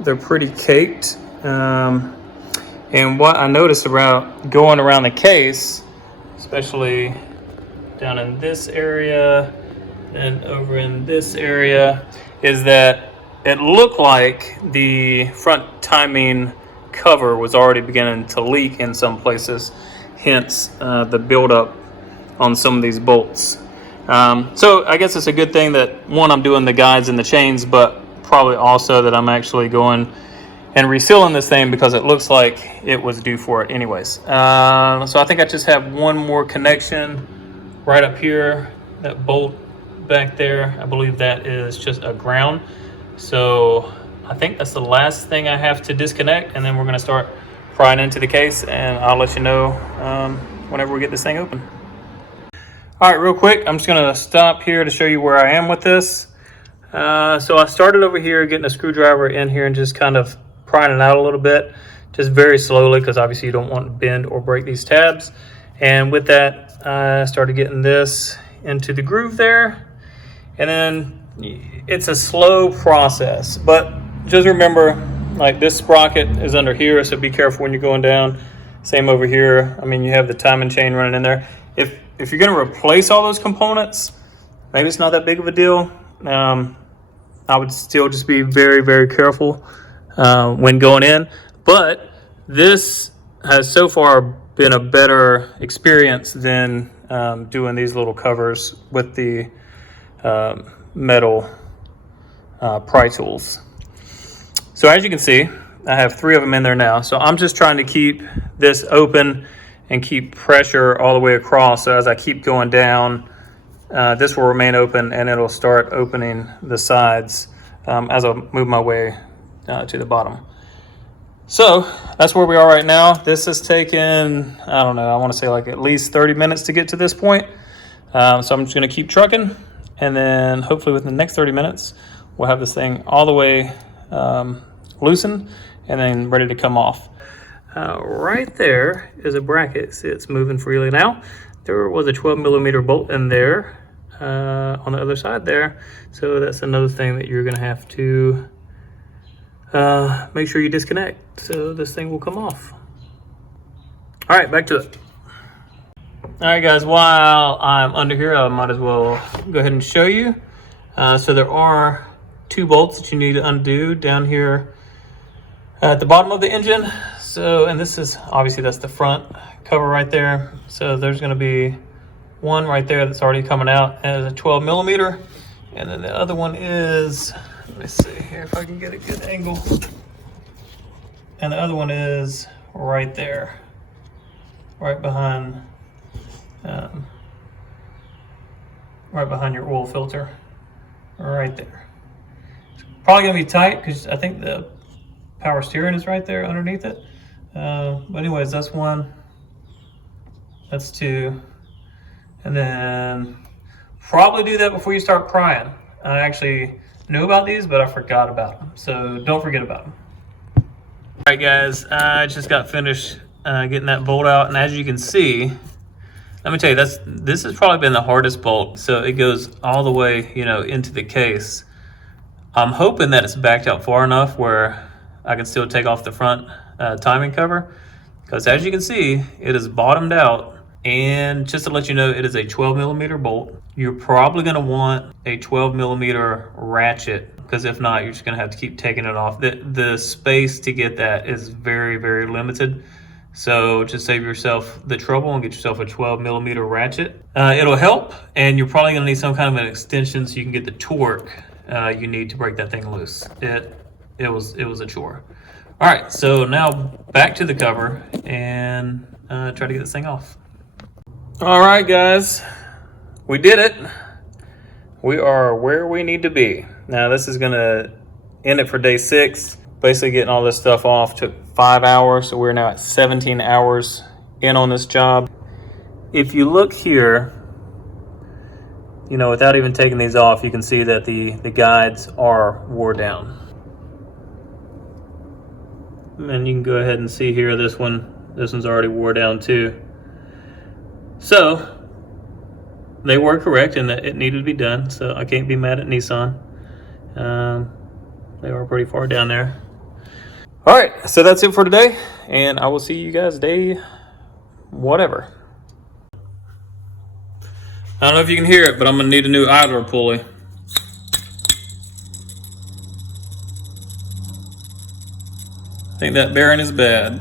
they're pretty caked. And what I noticed about going around the case, especially down in this area and over in this area, is that it looked like the front timing cover was already beginning to leak in some places, hence the buildup on some of these bolts. So I guess it's a good thing that, one, I'm doing the guides and the chains, but probably also that I'm actually going and resealing this thing because it looks like it was due for it anyways. So I think I just have one more connection right up here, that bolt back there. I believe that is just a ground. So I think that's the last thing I have to disconnect, and then we're gonna start prying into the case, and I'll let you know whenever we get this thing open. All right, real quick, I'm just gonna stop here to show you where I am with this. So I started over here getting a screwdriver in here and just kind of prying it out a little bit, just very slowly, because obviously you don't want to bend or break these tabs. And with that, I started getting this into the groove there. And then it's a slow process, but just remember, like, this sprocket is under here, so be careful when you're going down. Same over here. I mean, you have the timing chain running in there. If you're gonna replace all those components, maybe it's not that big of a deal. I would still just be very, very careful when going in, but this has so far been a better experience than doing these little covers with the metal pry tools. So as you can see, I have 3 of them in there now. So I'm just trying to keep this open and keep pressure all the way across. So as I keep going down, this will remain open, and it'll start opening the sides as I move my way to the bottom. So that's where we are right now. This has taken, I don't know, I want to say like at least 30 minutes to get to this point. So I'm just going to keep trucking, and then hopefully within the next 30 minutes, we'll have this thing all the way loosened and then ready to come off. Right there is a bracket. See, it's moving freely now. There was a 12mm bolt in there on the other side there. So that's another thing that you're going to have to make sure you disconnect so this thing will come off. All right, back to it. All right, guys, while I'm under here, I might as well go ahead and show you. So there are 2 bolts that you need to undo down here at the bottom of the engine. So, and this is, obviously that's the front cover right there. So there's gonna be one right there that's already coming out as a 12mm. And then the other one is, let me see here if I can get a good angle. And the other one is right there, right behind your oil filter, right there. It's probably gonna be tight because I think the power steering is right there underneath it. But anyways, that's 1, that's 2, and then probably do that before you start prying. I actually knew about these, but I forgot about them, so don't forget about them. All right, guys, I just got finished getting that bolt out, and as you can see, let me tell you, this has probably been the hardest bolt. So it goes all the way, into the case. I'm hoping that it's backed out far enough where I can still take off the front timing cover, because as you can see, it is bottomed out. And just to let you know, it is a 12mm bolt. You're probably going to want a 12mm ratchet, because if not, you're just going to have to keep taking it off. The space to get that is very, very limited. So just save yourself the trouble and get yourself a 12mm ratchet. It'll help, and you're probably going to need some kind of an extension so you can get the torque you need to break that thing loose. It was a chore. All right, so now back to the cover and try to get this thing off. All right, guys, we did it. We are where we need to be. Now this is gonna end it for day 6. Basically getting all this stuff off took 5 hours, so we're now at 17 hours in on this job. If you look here, without even taking these off, you can see that the guides are wore down. And you can go ahead and see here, this one's already wore down too. So they were correct in that it needed to be done, so I can't be mad at Nissan. They were pretty far down there. All right, so that's it for today, and I will see you guys day whatever. I don't know if you can hear it, but I'm gonna need a new idler pulley. I think that bearing is bad.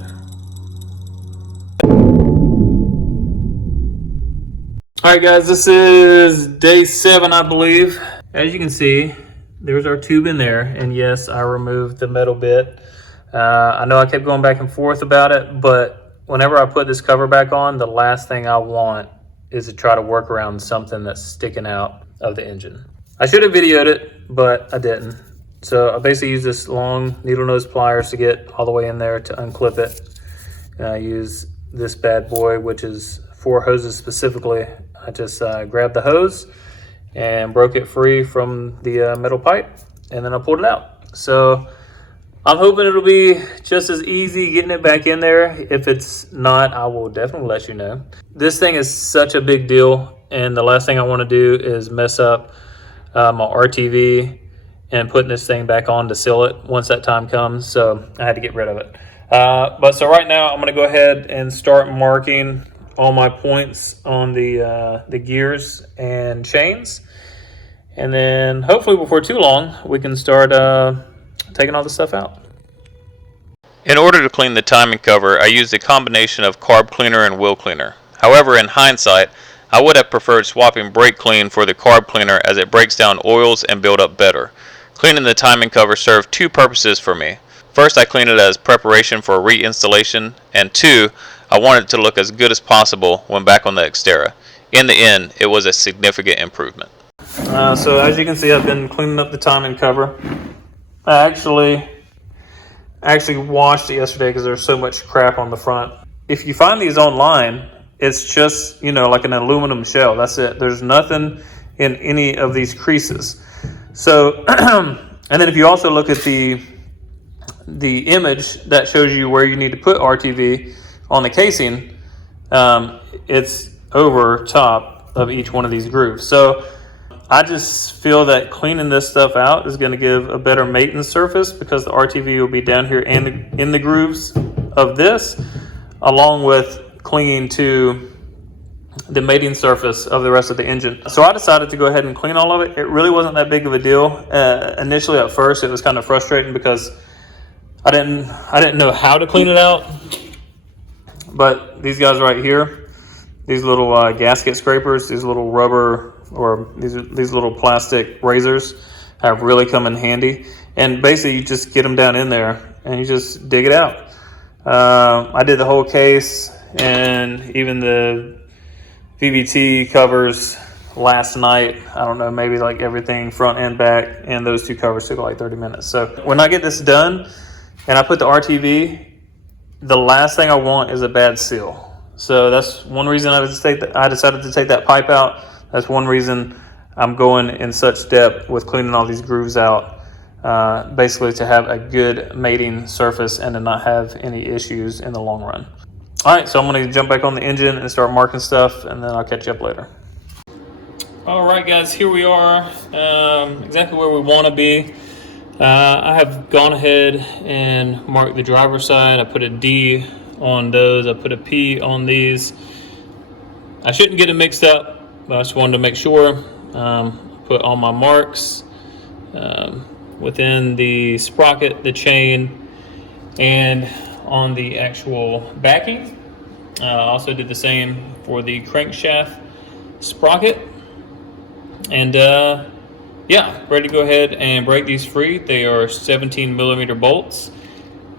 Alright guys, this is day 7, I believe. As you can see, there's our tube in there, and yes, I removed the metal bit. I know I kept going back and forth about it, but whenever I put this cover back on, the last thing I want is to try to work around something that's sticking out of the engine. I should have videoed it, but I didn't. So I basically use this long needle nose pliers to get all the way in there to unclip it. And I use this bad boy, which is 4 hoses specifically. I just grabbed the hose and broke it free from the metal pipe, and then I pulled it out. So I'm hoping it'll be just as easy getting it back in there. If it's not, I will definitely let you know. This thing is such a big deal, and the last thing I want to do is mess up my RTV and putting this thing back on to seal it once that time comes. So I had to get rid of it. So right now I'm going to go ahead and start marking all my points on the gears and chains, and then hopefully before too long we can start taking all the stuff out. In order to clean the timing cover, I used a combination of carb cleaner and wheel cleaner. However, in hindsight, I would have preferred swapping brake clean for the carb cleaner, as it breaks down oils and build up better. Cleaning the timing cover served 2 purposes for me. First, I cleaned it as preparation for reinstallation, and 2, I wanted it to look as good as possible when back on the Xterra. In the end, it was a significant improvement. So as you can see, I've been cleaning up the timing cover. I actually washed it yesterday because there's so much crap on the front. If you find these online, it's just, you know, like an aluminum shell. That's it. There's nothing in any of these creases. So, and then if you also look at the image that shows you where you need to put RTV on the casing, it's over top of each one of these grooves. So I just feel that cleaning this stuff out is going to give a better maintenance surface, because the RTV will be down here in the grooves of this, along with clinging to the mating surface of the rest of the engine. So I decided to go ahead and clean all of it. It really wasn't that big of a deal. Initially at first it was kind of frustrating because I didn't know how to clean it out. But these guys right here, these little gasket scrapers, these little rubber, or these little plastic razors, have really come in handy. And basically you just get them down in there and you just dig it out. I did the whole case and even the VVT covers last night. I don't know, maybe like everything front and back, and those 2 covers took like 30 minutes. So when I get this done and I put the RTV, the last thing I want is a bad seal. So that's one reason I decided to take that pipe out. That's one reason I'm going in such depth with cleaning all these grooves out, basically to have a good mating surface and to not have any issues in the long run. All right, so I'm going to jump back on the engine and start marking stuff, and then I'll catch you up later. All right, guys, here we are, exactly where we want to be. I have gone ahead and marked the driver's side. I put a D on those. I put a P on these. I shouldn't get it mixed up, but I just wanted to make sure. Put all my marks within the sprocket, the chain, and on the actual backing. I also did the same for the crankshaft sprocket. And yeah, ready to go ahead and break these free. They are 17mm bolts.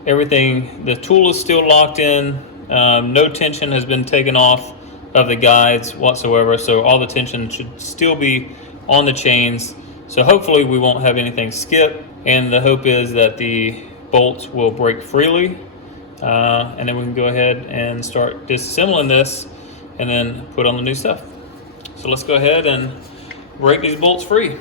Everything, the tool is still locked in. No tension has been taken off of the guides whatsoever, so all the tension should still be on the chains. So hopefully we won't have anything skip, and the hope is that the bolts will break freely, and then we can go ahead and start disassembling this and then put on the new stuff. So let's go ahead and break these bolts free.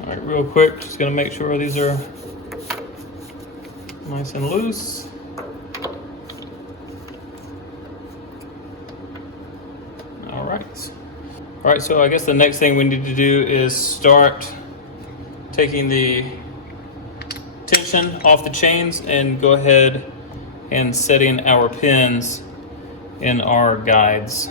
All right, real quick, just gonna make sure these are nice and loose. All All right, so I guess the next thing we need to do is start taking the tension off the chains and go ahead and setting our pins in our guides.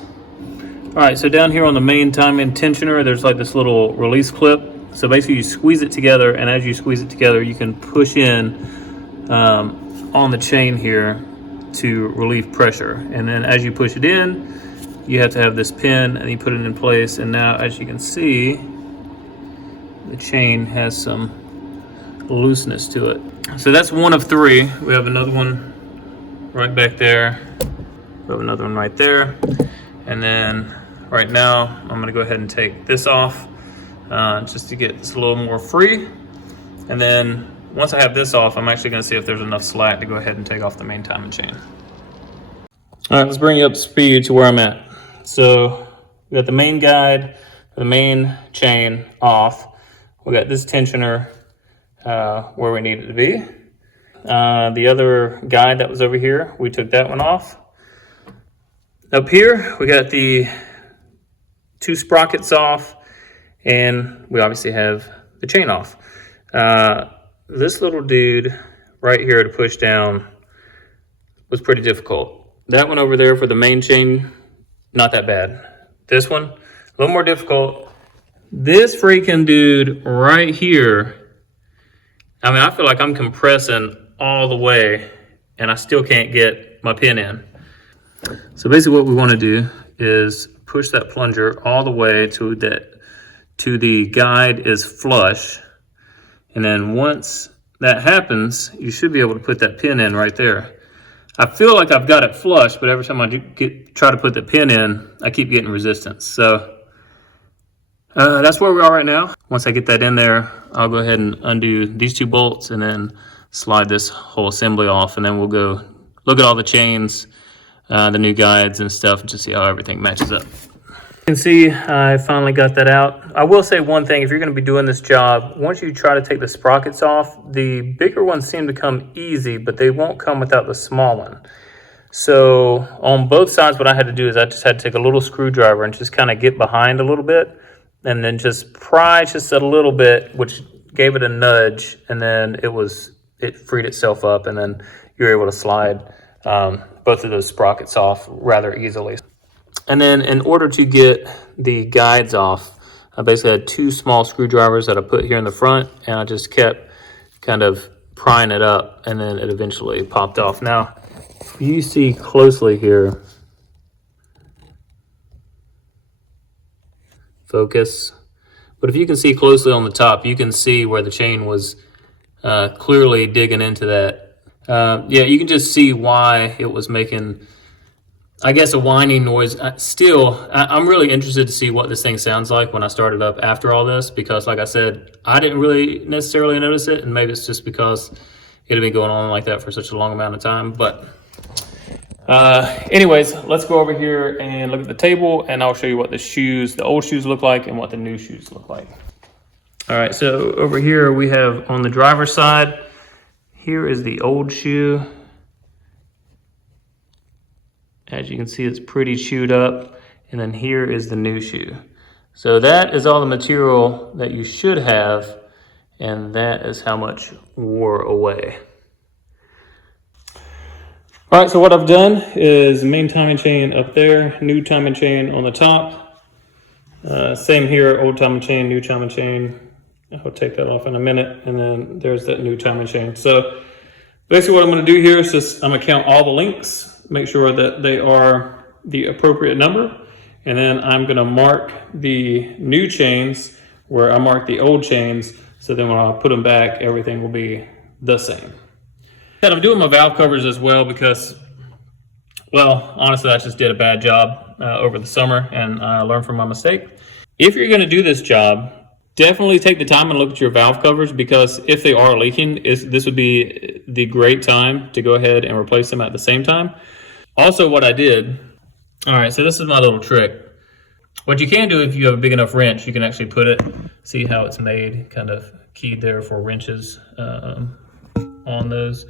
All right, so down here on the main timing tensioner, there's like this little release clip. So basically you squeeze it together, and as you squeeze it together, you can push in on the chain here to relieve pressure. And then as you push it in, you have to have this pin and you put it in place. And now, as you can see, the chain has some looseness to it. So that's one of three. We have another one right back there. We have another one right there. And then right now, I'm gonna go ahead and take this off just to get this a little more free. And then once I have this off, I'm actually gonna see if there's enough slack to go ahead and take off the main timing chain. All right, let's bring you up to speed to where I'm at. So we got the main guide, the main chain off. We got this tensioner where we need it to be. The other guide that was over here, we took that one off. Up here, we got the two sprockets off, and we obviously have the chain off. This little dude right here to push down was pretty difficult. That one over there for the main chain, not that bad. This one, a little more difficult. This freaking dude right here, I mean, I feel like I'm compressing all the way and I still can't get my pin in. So basically what we want to do is push that plunger all the way to the guide is flush. And then once that happens, you should be able to put that pin in right there. I feel like I've got it flush, but every time I try to put the pin in, I keep getting resistance. So that's where we are right now. Once I get that in there, I'll go ahead and undo these two bolts and then slide this whole assembly off. And then we'll go look at all the chains, the new guides and stuff, and just see how everything matches up. You can see I finally got that out. I will say one thing, if you're going to be doing this job, once you try to take the sprockets off, the bigger ones seem to come easy, but they won't come without the small one. So on both sides, what I had to do is I just had to take a little screwdriver and just kind of get behind a little bit and then just pry just a little bit, which gave it a nudge, and then it freed itself up, and then you're able to slide both of those sprockets off rather easily. And then in order to get the guides off, I basically had two small screwdrivers that I put here in the front, and I just kept kind of prying it up, and then it eventually popped off. Now, if you see closely here, focus, but if you can see closely on the top, you can see where the chain was clearly digging into that. Yeah, you can just see why it was making, I guess, a whining noise. I'm really interested to see what this thing sounds like when I start it up after all this, because like I said, I didn't really necessarily notice it, and maybe it's just because it had been going on like that for such a long amount of time. But anyways, let's go over here and look at the table, and I'll show you what the old shoes look like and what the new shoes look like. All right, so over here we have on the driver's side, here is the old shoe. As you can see, it's pretty chewed up. And then here is the new shoe. So that is all the material that you should have, and that is how much wore away. All right, so what I've done is main timing chain up there, new timing chain on the top. Same here, old timing chain, new timing chain. I'll take that off in a minute, and then there's that new timing chain. So basically what I'm gonna do here is just, I'm gonna count all the links, make sure that they are the appropriate number, and then I'm gonna mark the new chains where I marked the old chains, so then when I put them back, everything will be the same. And I'm doing my valve covers as well because, well, honestly, I just did a bad job over the summer, and I learned from my mistake. If you're gonna do this job, definitely take the time and look at your valve covers, because if they are leaking, this would be the great time to go ahead and replace them at the same time. Also, what I did, all right, so this is my little trick. What you can do, if you have a big enough wrench, you can actually put it, see how it's made, kind of keyed there for wrenches on those.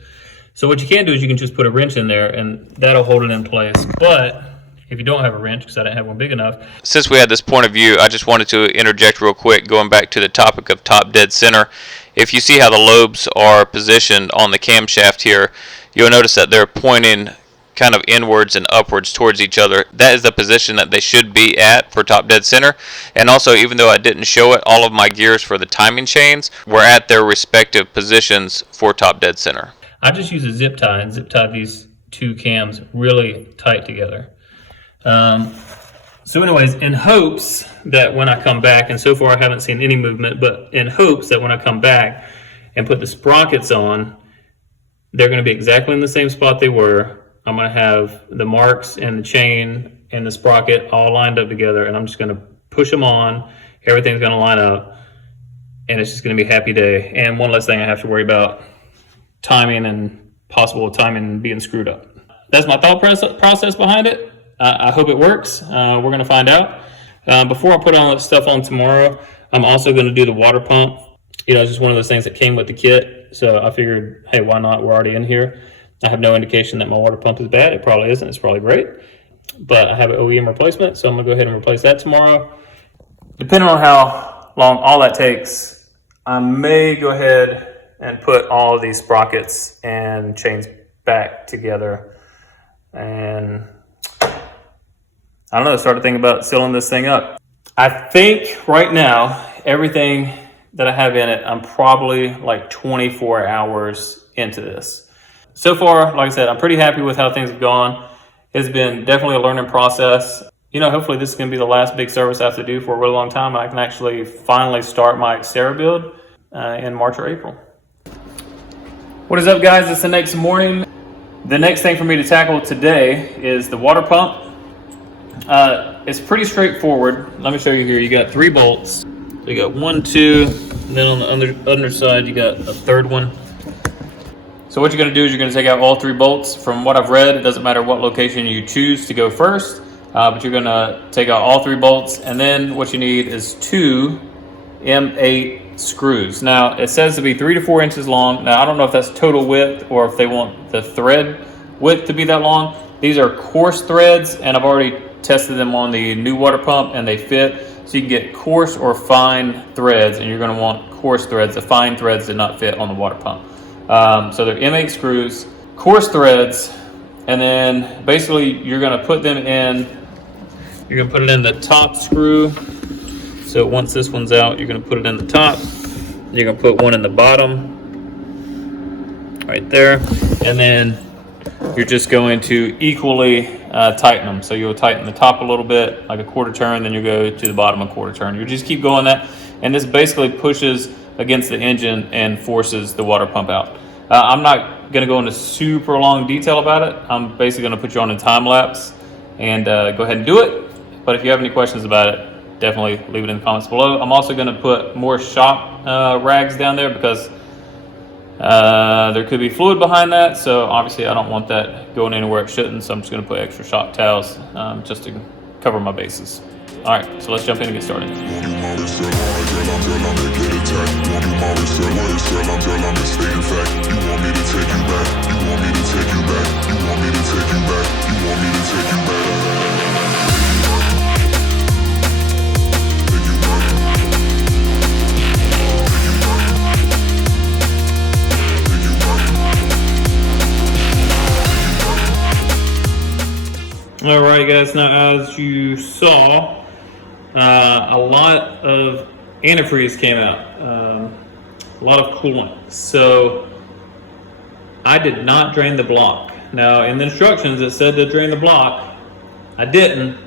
So what you can do is you can just put a wrench in there, and that'll hold it in place. But if you don't have a wrench, because I didn't have one big enough. Since we had this point of view, I just wanted to interject real quick, going back to the topic of top dead center. If you see how the lobes are positioned on the camshaft here, you'll notice that they're pointing kind of inwards and upwards towards each other. That is the position that they should be at for top dead center. And also, even though I didn't show it, all of my gears for the timing chains were at their respective positions for top dead center. I just use a zip tie and zip tie these two cams really tight together. So anyways, in hopes that when I come back, and so far I haven't seen any movement, but in hopes that when I come back and put the sprockets on, they're going to be exactly in the same spot they were. I'm going to have the marks and the chain and the sprocket all lined up together, and I'm just going to push them on. Everything's going to line up, and it's just going to be a happy day. And one less thing I have to worry about, timing and possible timing being screwed up. That's my thought process behind it. I hope it works. We're going to find out. Before I put all that stuff on tomorrow, I'm also going to do the water pump. You know, it's just one of those things that came with the kit. So I figured, hey, why not? We're already in here. I have no indication that my water pump is bad. It probably isn't. It's probably great. But I have an OEM replacement, so I'm going to go ahead and replace that tomorrow. Depending on how long all that takes, I may go ahead and put all of these sprockets and chains back together. And I don't know, started thinking about sealing this thing up. I think right now, everything that I have in it, I'm probably like 24 hours into this. So far, like I said, I'm pretty happy with how things have gone. It's been definitely a learning process. You know, hopefully this is going to be the last big service I have to do for a really long time. I can actually finally start my Xterra build in March or April. What is up, guys? It's the next morning. The next thing for me to tackle today is the water pump. It's pretty straightforward. Let me show you here. You got 3 bolts. So you got 1, 2, and then on the underside you got a third one. So what you're going to do is you're going to take out all 3 bolts. From what I've read, it doesn't matter what location you choose to go first, but you're going to take out all 3 bolts, and then what you need is 2 M8 screws. Now it says to be 3 to 4 inches long. Now I don't know if that's total width or if they want the thread width to be that long. These are coarse threads, and I've already tested them on the new water pump and they fit. So you can get coarse or fine threads, and you're going to want coarse threads. The fine threads did not fit on the water pump. So they're M8 screws, coarse threads, and then basically you're going to put them in, you're going to put it in the top screw. So once this one's out, you're going to put it in the top. You're going to put one in the bottom right there, and then you're just going to equally tighten them. So you'll tighten the top a little bit, like a quarter turn, then you go to the bottom a quarter turn. You just keep going that, and this basically pushes against the engine and forces the water pump out. I'm not going to go into super long detail about it. I'm basically going to put you on a time lapse and go ahead and do it. But if you have any questions about it, definitely leave it in the comments below. I'm also going to put more shop rags down there because there could be fluid behind that, so obviously I don't want that going anywhere it shouldn't, so I'm just going to put extra shop towels just to cover my bases. Alright, so let's jump in and get started. Alright guys, now as you saw, a lot of antifreeze came out, a lot of coolant. So I did not drain the block. Now in the instructions it said to drain the block. I didn't.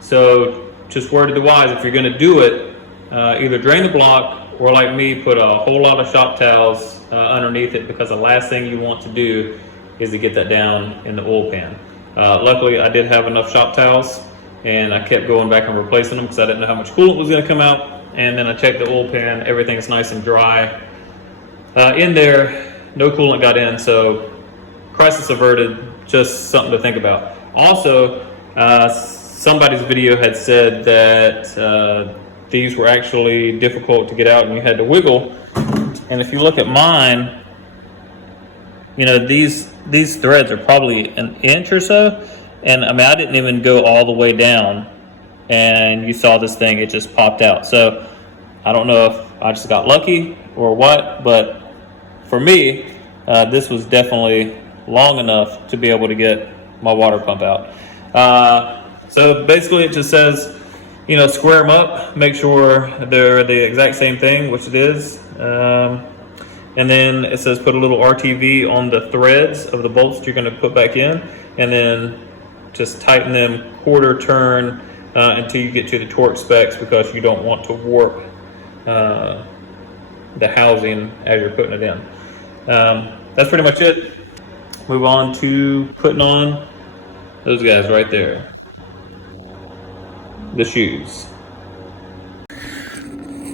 So just word to the wise, if you're going to do it, either drain the block or, like me, put a whole lot of shop towels underneath it, because the last thing you want to do is to get that down in the oil pan. Luckily I did have enough shop towels, and I kept going back and replacing them because I didn't know how much coolant was going to come out. And then I checked the oil pan, everything's nice and dry in there, no coolant got in, so crisis averted. Just something to think about. Also, somebody's video had said that these were actually difficult to get out and you had to wiggle. And if you look at mine, you know, these threads are probably an inch or so, And I mean, I didn't even go all the way down, and you saw this thing, it just popped out. So I don't know if I just got lucky or what, but for me, this was definitely long enough to be able to get my water pump out. So basically it just says, you know, square them up, make sure they're the exact same thing, which it is. And then it says put a little RTV on the threads of the bolts that you're going to put back in, and then just tighten them quarter turn until you get to the torque specs, because you don't want to warp the housing as you're putting it in. That's pretty much it. Move on to putting on those guys right there, the shoes.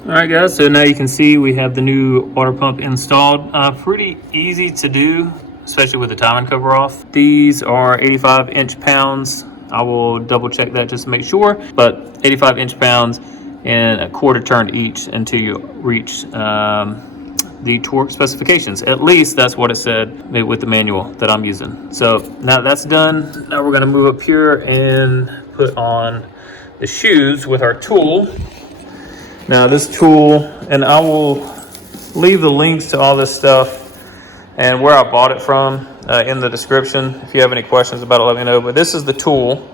Alright guys, so now you can see we have the new water pump installed. Pretty easy to do, especially with the timing cover off. These are 85 inch-pounds. I will double check that just to make sure, but 85 inch-pounds and a quarter turn each until you reach the torque specifications. At least that's what it said with the manual that I'm using. So now that's done, now we're gonna move up here and put on the shoes with our tool. Now this tool, and I will leave the links to all this stuff and where I bought it from in the description. If you have any questions about it, let me know. But this is the tool,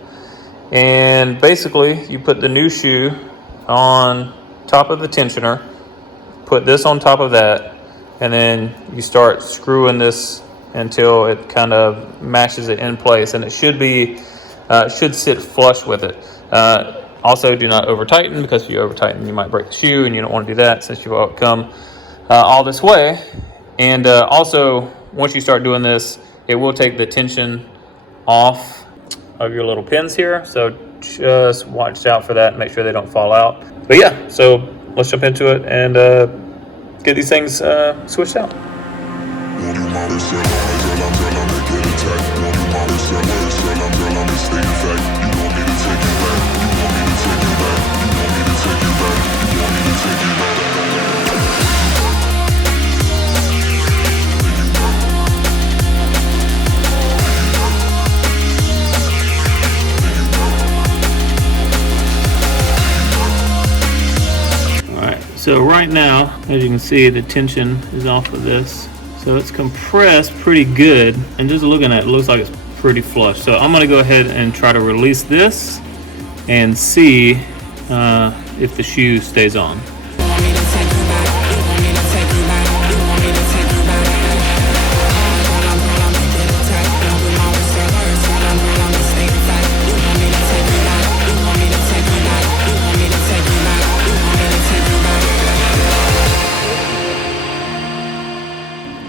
and basically you put the new shoe on top of the tensioner, put this on top of that, and then you start screwing this until it kind of matches it in place, and it should be should sit flush with it. Also, do not over tighten, because if you over tighten you might break the shoe, and you don't want to do that since you've come all this way. And also, once you start doing this, it will take the tension off of your little pins here, so just watch out for that and make sure they don't fall out. But yeah, so let's jump into it and get these things switched out. So right now, as you can see, the tension is off of this. So it's compressed pretty good, and just looking at it, looks like it's pretty flush. So I'm gonna go ahead and try to release this and see if the shoe stays on.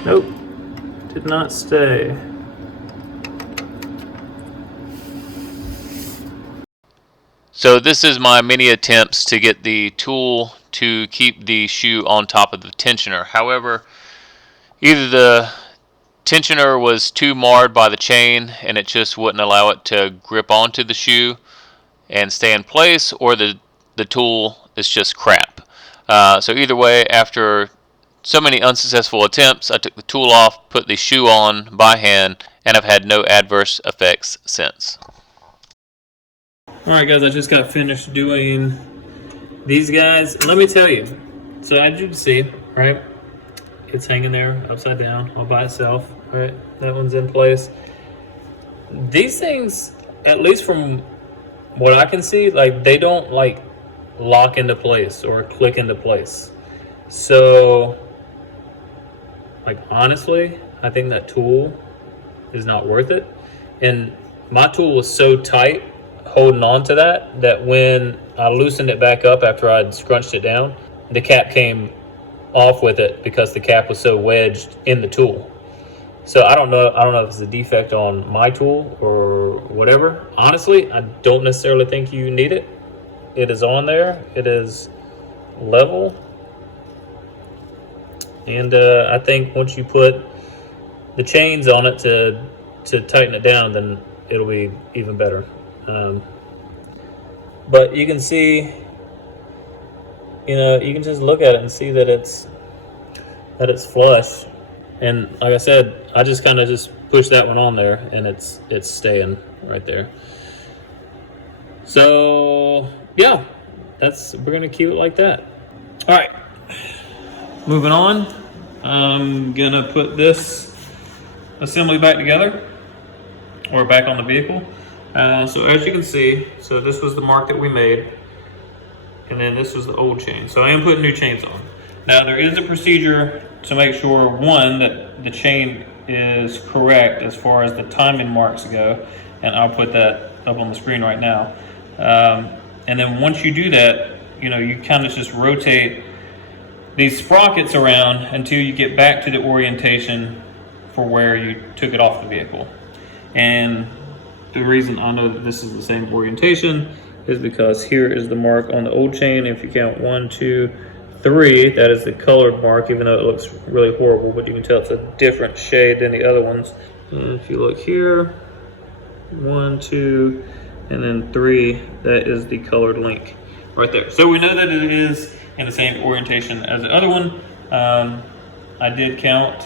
Nope, did not stay. So this is my many attempts to get the tool to keep the shoe on top of the tensioner. However, either the tensioner was too marred by the chain and it just wouldn't allow it to grip onto the shoe and stay in place, or the tool is just crap. So either way, after so many unsuccessful attempts, I took the tool off, put the shoe on by hand, and I've had no adverse effects since. Alright guys, I just got finished doing these guys. Let me tell you, so as you can see, right, it's hanging there upside down all by itself, right? That one's in place. These things, at least from what I can see, like, they don't like lock into place or click into place. So like, honestly, I think that tool is not worth it. And my tool was so tight holding on to that when I loosened it back up after I'd scrunched it down, the cap came off with it because the cap was so wedged in the tool. So I don't know if it's a defect on my tool or whatever. Honestly, I don't necessarily think you need it. It is on there. It is level. And I think once you put the chains on it to tighten it down, then it'll be even better. But you can see, you know, you can just look at it and see that it's flush. And like I said, I just kind of just pushed that one on there, and it's staying. right there. So yeah, we're gonna keep it like that. All right, moving on. I'm gonna put this assembly back together, or back on the vehicle. So as you can see, so this was the mark that we made, and then this was the old chain. So I am putting new chains on. Now there is a procedure to make sure, one, that the chain is correct as far as the timing marks go, and I'll put that up on the screen right now. And then once you do that, you know, you kind of just rotate these sprockets around until you get back to the orientation for where you took it off the vehicle. And the reason I know that this is the same orientation is because here is the mark on the old chain. If you count 1, 2, 3, that is the colored mark, even though it looks really horrible, but you can tell it's a different shade than the other ones. And if you look here, 1, 2, and then 3, that is the colored link right there. So we know that it is in the same orientation as the other one. I did count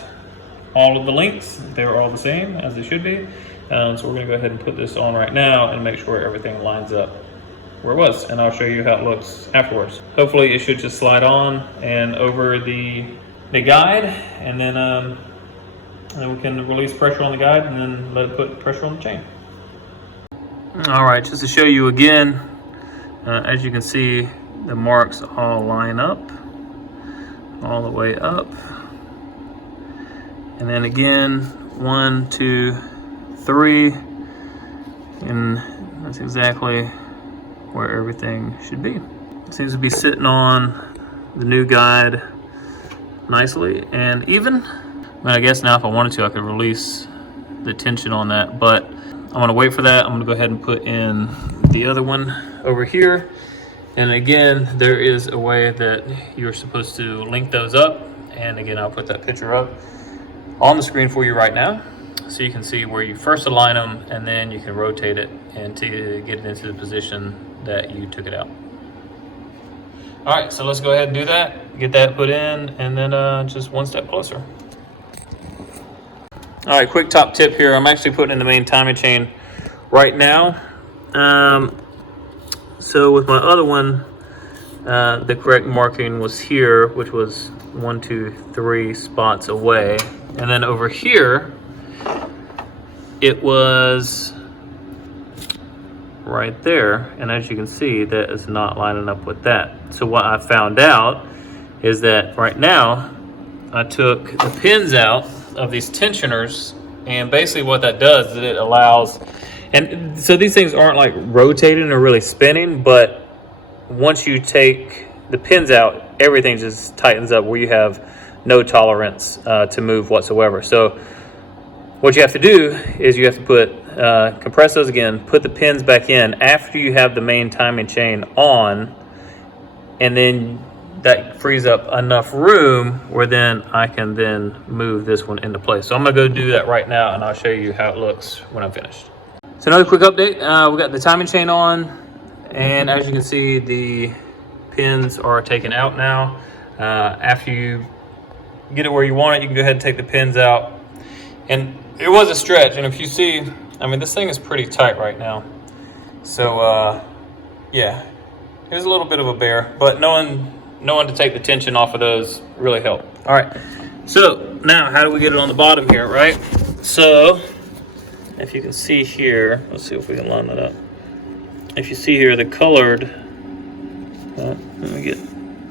all of the links. They're all the same as they should be. So we're gonna go ahead and put this on right now and make sure everything lines up where it was, and I'll show you how it looks afterwards. Hopefully it should just slide on and over the guide, and then we can release pressure on the guide and then let it put pressure on the chain. All right, just to show you again, as you can see, the marks all line up all the way up, and then again 1, 2, 3, and that's exactly where everything should be. It seems to be sitting on the new guide nicely and even. I guess now if I wanted to, I could release the tension on that, but I'm gonna wait for that. I'm gonna go ahead and put in the other one over here. And again, there is a way that you're supposed to link those up. And again, I'll put that picture up on the screen for you right now, so you can see where you first align them, and then you can rotate it and to get it into the position that you took it out. All right, so let's go ahead and do that, get that put in, and then just one step closer. All right, quick top tip here. I'm actually putting in the main timing chain right now. So with my other one, the correct marking was here, which was 1, 2, 3 spots away. And then over here, it was right there. And as you can see, that is not lining up with that. So what I found out is that right now, I took the pins out of these tensioners, and basically what that does is it allows, and so these things aren't like rotating or really spinning, but once you take the pins out, everything just tightens up where you have no tolerance to move whatsoever. So what you have to do is you have to put compress those again, put the pins back in after you have the main timing chain on, and then that frees up enough room where then I can then move this one into place. So I'm gonna go do that right now, and I'll show you how it looks when I'm finished. So another quick update, we got the timing chain on, and as you can see, the pins are taken out now. After you get it where you want it, you can go ahead and take the pins out. And it was a stretch, and if you see, I mean, this thing is pretty tight right now. So yeah, it was a little bit of a bear, but knowing to take the tension off of those really helped. All right, so now how do we get it on the bottom here, right? So if you can see here, let's see if we can line that up. If you see here, the colored,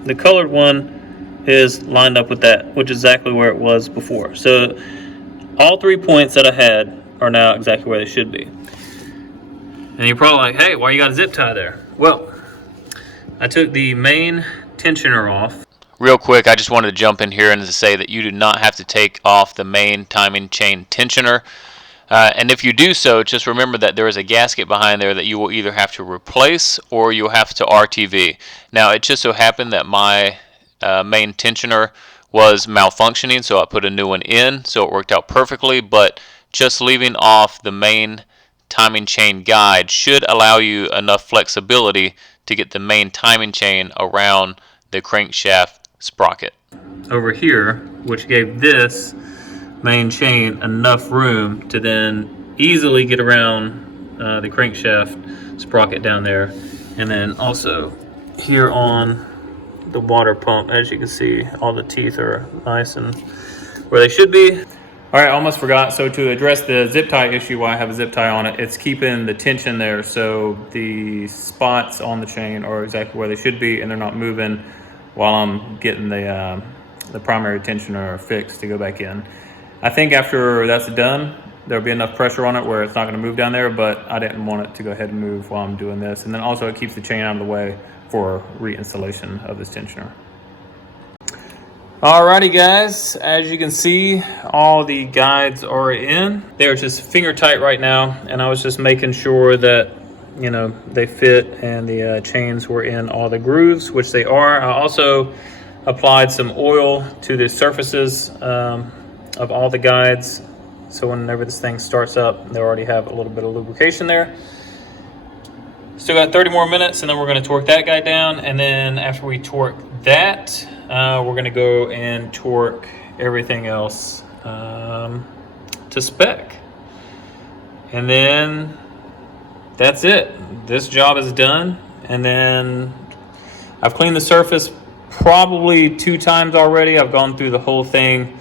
the colored one is lined up with that, which is exactly where it was before. So all 3 points that I had are now exactly where they should be. And you're probably like, hey, why you got a zip tie there? Well, I took the main tensioner off. Real quick, I just wanted to jump in here and to say that you do not have to take off the main timing chain tensioner. And if you do so, just remember that there is a gasket behind there that you will either have to replace or you'll have to RTV. Now, it just so happened that my main tensioner was malfunctioning, so I put a new one in, so it worked out perfectly. But just leaving off the main timing chain guide should allow you enough flexibility to get the main timing chain around the crankshaft sprocket. Over here, which gave this main chain enough room to then easily get around the crankshaft sprocket down there. And then also here on the water pump, as you can see, all the teeth are nice and where they should be. All right, almost forgot. So to address the zip tie issue, why I have a zip tie on it, it's keeping the tension there. So the spots on the chain are exactly where they should be, and they're not moving while I'm getting the primary tensioner fixed to go back in. I think after that's done, there'll be enough pressure on it where it's not going to move down there, but I didn't want it to go ahead and move while I'm doing this. And then also it keeps the chain out of the way for reinstallation of this tensioner. Alrighty guys, as you can see, all the guides are in. They're just finger tight right now, and I was just making sure that, you know, they fit and the chains were in all the grooves, which they are. I also applied some oil to the surfaces of all the guides, so whenever this thing starts up, they already have a little bit of lubrication there. Still got 30 more minutes, and then we're going to torque that guy down, and then after we torque that, we're going to go and torque everything else to spec. And then that's it. This job is done. And then I've cleaned the surface probably 2 times already. I've gone through the whole thing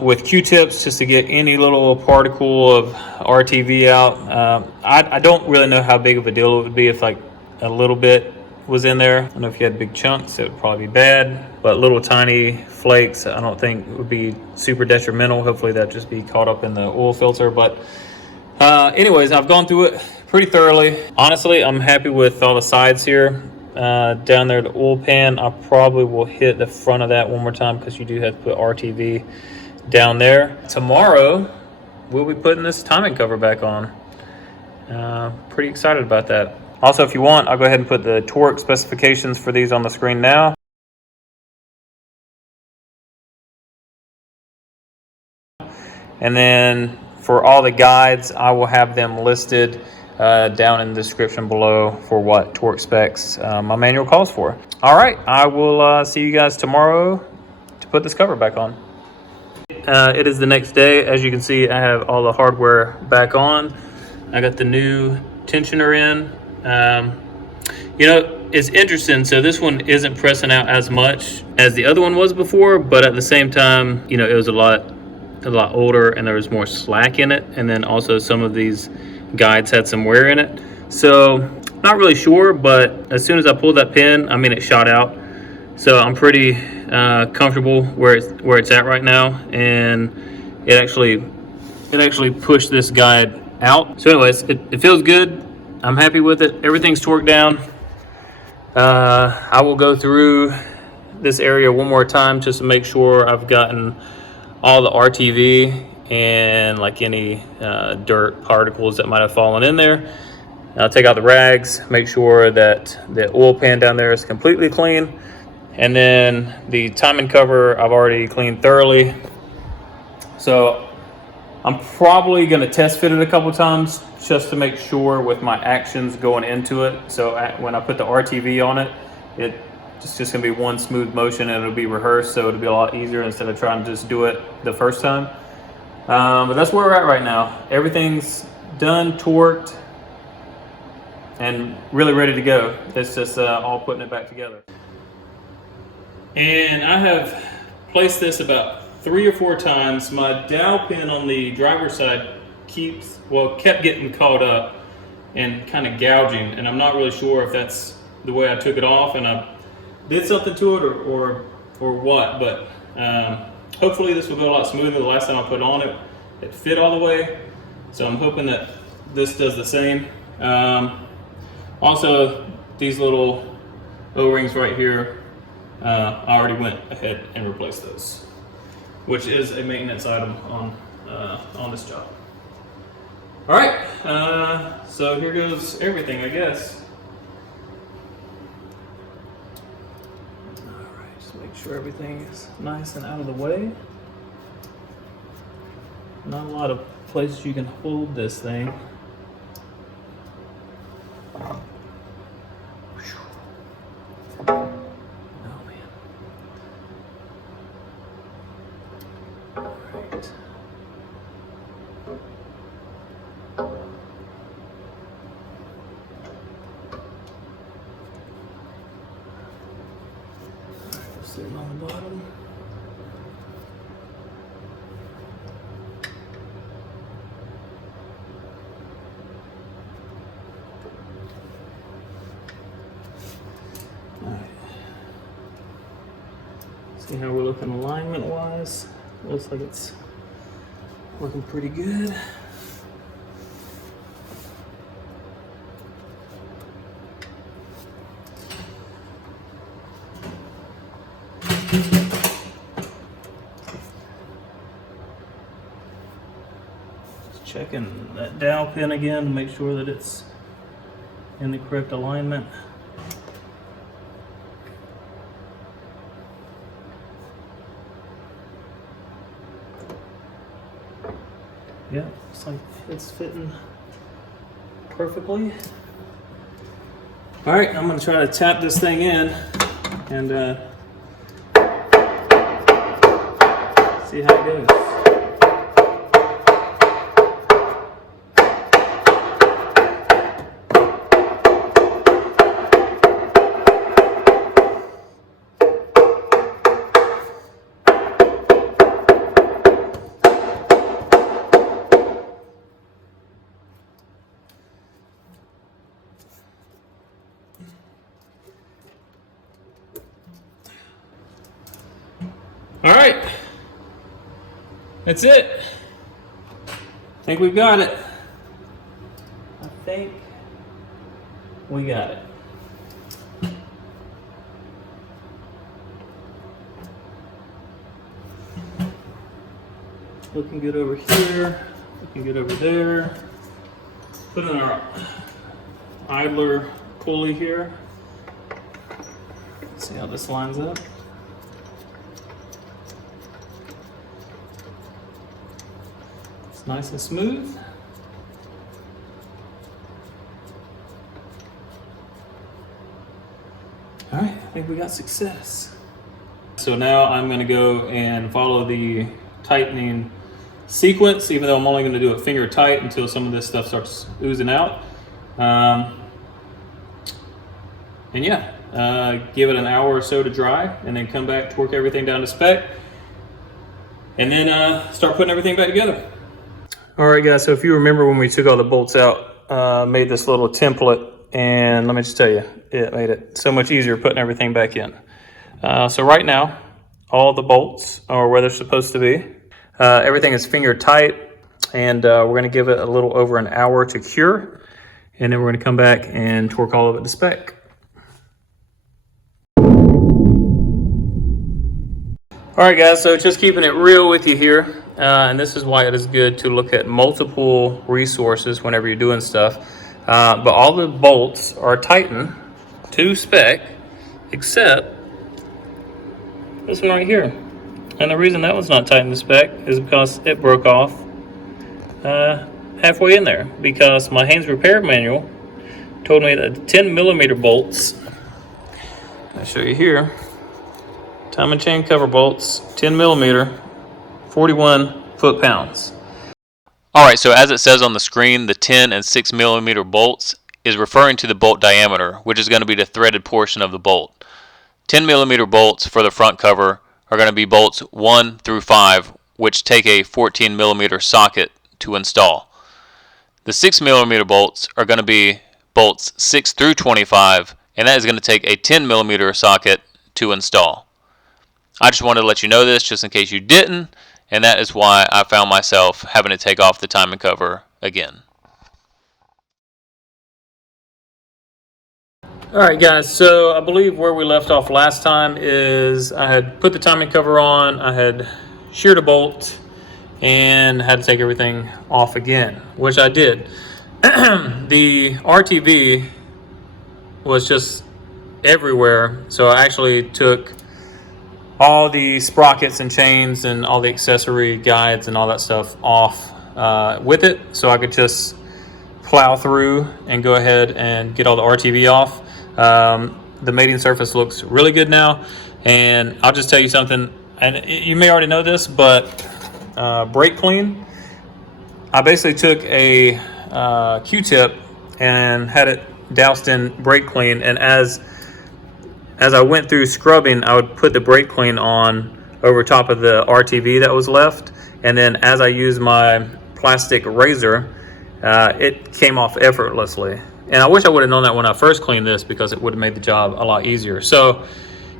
with Q-tips just to get any little particle of RTV out. I don't really know how big of a deal it would be if like a little bit was in there. I don't know if you had big chunks, it would probably be bad, but little tiny flakes I don't think would be super detrimental. Hopefully that'd just be caught up in the oil filter. But anyways, I've gone through it pretty thoroughly. Honestly, I'm happy with all the sides here. Down there, the oil pan, I probably will hit the front of that one more time because you do have to put RTV down there. Tomorrow, we'll be putting this timing cover back on. Pretty excited about that. Also, if you want, I'll go ahead and put the torque specifications for these on the screen now. And then for all the guides, I will have them listed down in the description below for what torque specs my manual calls for. All right, I will see you guys tomorrow to put this cover back on. It is the next day. As you can see, I have all the hardware back on. I got the new tensioner in. You know, it's interesting. So this one isn't pressing out as much as the other one was before, but at the same time, you know, it was a lot older and there was more slack in it. And then also some of these guides had some wear in it. So not really sure, but as soon as I pulled that pin, I mean, it shot out. So I'm pretty comfortable where it's at right now. And it actually pushed this guide out. So anyways, it feels good. I'm happy with it. Everything's torqued down. I will go through this area one more time just to make sure I've gotten all the RTV and like any dirt particles that might have fallen in there. I'll take out the rags, make sure that the oil pan down there is completely clean. And then the timing cover I've already cleaned thoroughly. So I'm probably going to test fit it a couple times just to make sure with my actions going into it. So when I put the RTV on it, it's just going to be one smooth motion and it'll be rehearsed. So it'll be a lot easier instead of trying to just do it the first time. But that's where we're at right now. Everything's done, torqued, and really ready to go. It's just all putting it back together. And I have placed this about 3 or 4 times. My dowel pin on the driver's side kept getting caught up and kind of gouging, and I'm not really sure if that's the way I took it off and I did something to it or what, but hopefully this will go a lot smoother. The last time I put it on, it fit all the way, so I'm hoping that this does the same. Also, these little O-rings right here, I already went ahead and replaced those, which is a maintenance item on this job. All right, so here goes everything, I guess. All right, just make sure everything is nice and out of the way. Not a lot of places you can hold this thing. Sitting on the bottom. All right. See how we're looking alignment wise? Looks like it's looking pretty good. Just checking that dowel pin again to make sure that it's in the correct alignment. Yeah, looks like it's fitting perfectly. All right, I'm gonna try to tap this thing in and see how it goes. All right, that's it. I think we've got it. I think we got it. Looking good over here, looking good over there. Put in our idler pulley here. Let's see how this lines up. Nice and smooth. All right, I think we got success. So now I'm gonna go and follow the tightening sequence, even though I'm only gonna do it finger tight until some of this stuff starts oozing out. And yeah, give it an hour or so to dry and then come back, torque everything down to spec, and then start putting everything back together. All right, guys, so if you remember when we took all the bolts out, made this little template, and let me just tell you, it made it so much easier putting everything back in. So right now, all the bolts are where they're supposed to be. Everything is finger tight, and we're gonna give it a little over an hour to cure, and then we're gonna come back and torque all of it to spec. All right, guys, so just keeping it real with you here. And this is why it is good to look at multiple resources whenever you're doing stuff. But all the bolts are tightened to spec, except this one right here. And the reason that one's not tightened to spec is because it broke off halfway in there. Because my Haynes repair manual told me that the 10mm bolts, I'll show you here, time and chain cover bolts, 10mm, 41 foot-pounds. All right, so as it says on the screen, the 10 and 6mm bolts is referring to the bolt diameter, which is going to be the threaded portion of the bolt. 10mm bolts for the front cover are going to be bolts 1 through 5, which take a 14mm socket to install. The 6mm bolts are going to be bolts 6 through 25, and that is going to take a 10mm socket to install. I just wanted to let you know this just in case you didn't, and that is why I found myself having to take off the timing cover again. All right, guys, so I believe where we left off last time is I had put the timing cover on, I had sheared a bolt, and had to take everything off again, which I did. The RTV was just everywhere, so I actually took all the sprockets and chains and all the accessory guides and all that stuff off with it, so I could just plow through and go ahead and get all the RTV off. The mating surface looks really good now, and I'll just tell you something, and you may already know this, but brake clean, I basically took a Q-tip and had it doused in brake clean, and as as I went through scrubbing, I would put the brake clean on over top of the RTV that was left, and then as I used my plastic razor, it came off effortlessly. And I wish I would have known that when I first cleaned this, because it would have made the job a lot easier. So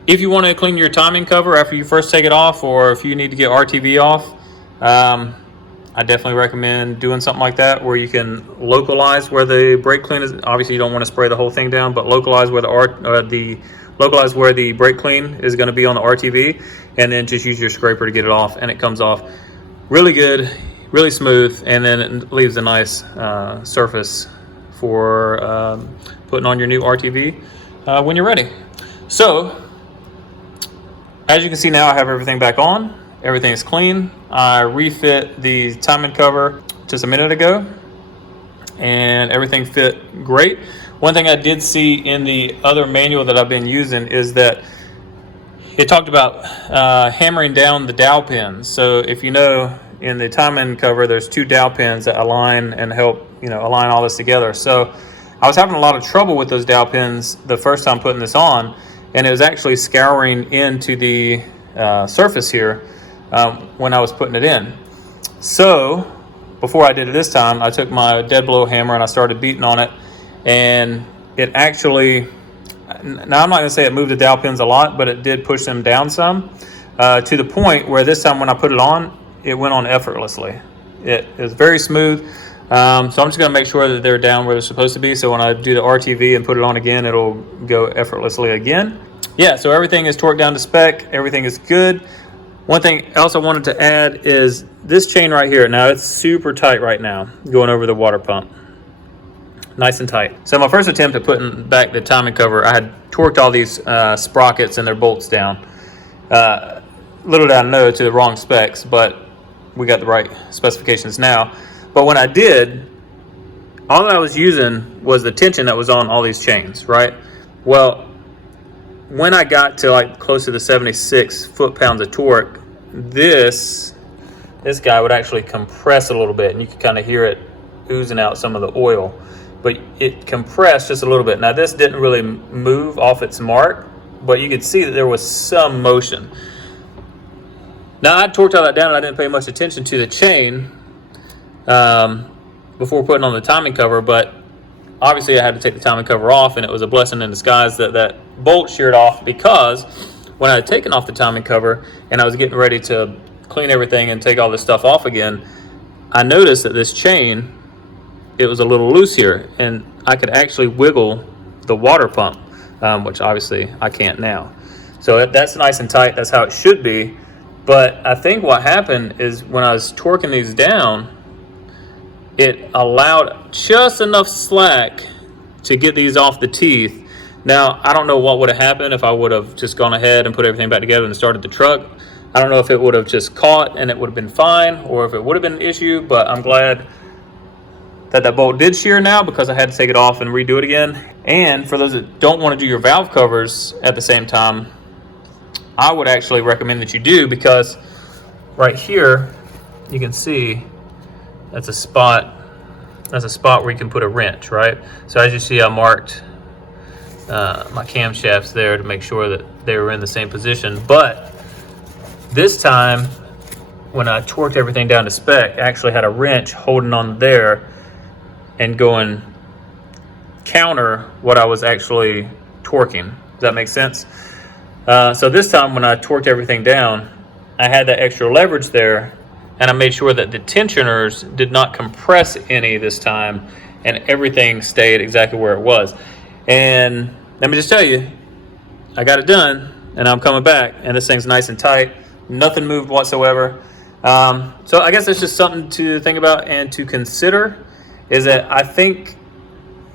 if you want to clean your timing cover after you first take it off, or if you need to get RTV off, I definitely recommend doing something like that, where you can localize where the brake clean is. Obviously you don't want to spray the whole thing down, but localize where localize where the brake clean is going to be on the RTV, and then just use your scraper to get it off, and it comes off really good, really smooth, and then it leaves a nice surface for putting on your new RTV when you're ready. So as you can see now, I have everything back on. Everything is clean. I refit the timing cover just a minute ago, and everything fit great. One thing I did see in the other manual that I've been using is that it talked about hammering down the dowel pins. So if you know, in the timing cover, there's 2 dowel pins that align and help, align all this together. So I was having a lot of trouble with those dowel pins the first time putting this on, and it was actually scouring into the surface here when I was putting it in. So before I did it this time, I took my dead blow hammer and I started beating on it, and it actually, now I'm not going to say it moved the dowel pins a lot, but it did push them down some, to the point where this time when I put it on, it went on effortlessly. It is very smooth. So I'm just going to make sure that they're down where they're supposed to be, so when I do the RTV and put it on again, it'll go effortlessly again. Yeah, so everything is torqued down to spec. Everything is good. One thing else I wanted to add is this chain right here. Now it's super tight right now, going over the water pump. Nice and tight. So my first attempt at putting back the timing cover, I had torqued all these sprockets and their bolts down. Little did I know, to the wrong specs, but we got the right specifications now. But when I did, all that I was using was the tension that was on all these chains, right? Well, when I got to like close to the 76 foot-pounds of torque, this guy would actually compress a little bit, and you could kind of hear it oozing out some of the oil. But it compressed just a little bit. Now this didn't really move off its mark, but you could see that there was some motion. Now I torqued all that down and I didn't pay much attention to the chain before putting on the timing cover, but obviously I had to take the timing cover off, and it was a blessing in disguise that that bolt sheared off, because when I had taken off the timing cover and I was getting ready to clean everything and take all this stuff off again, I noticed that this chain, it was a little loose here, and I could actually wiggle the water pump, which obviously I can't now. So that's nice and tight. That's how it should be. But I think what happened is when I was torquing these down, it allowed just enough slack to get these off the teeth. Now, I don't know what would have happened if I would have just gone ahead and put everything back together and started the truck. I don't know if it would have just caught and it would have been fine, or if it would have been an issue, but I'm glad that that bolt did shear now, because I had to take it off and redo it again. And for those that don't want to do your valve covers at the same time, I would actually recommend that you do, because right here you can see that's a spot where you can put a wrench, right? So as you see, I marked my camshafts there to make sure that they were in the same position. But this time when I torqued everything down to spec, I actually had a wrench holding on there and going counter what I was actually torquing. Does that make sense? So this time when I torqued everything down, I had that extra leverage there, and I made sure that the tensioners did not compress any this time, and everything stayed exactly where it was. And let me just tell you, I got it done, and I'm coming back, and this thing's nice and tight. Nothing moved whatsoever. So I guess that's just something to think about and to consider, is that I think,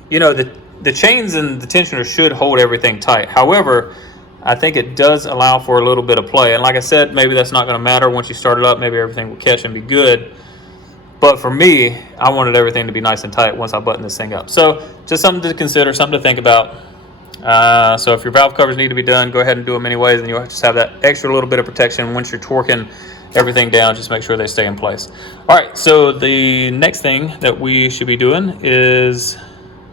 the chains and the tensioner should hold everything tight. However, I think it does allow for a little bit of play. And like I said, maybe that's not going to matter once you start it up. Maybe everything will catch and be good. But for me, I wanted everything to be nice and tight once I button this thing up. So just something to consider, something to think about. So if your valve covers need to be done, go ahead and do them anyways, and you'll just have that extra little bit of protection once you're torquing everything down. Just make sure they stay in place. All right, so the next thing that we should be doing is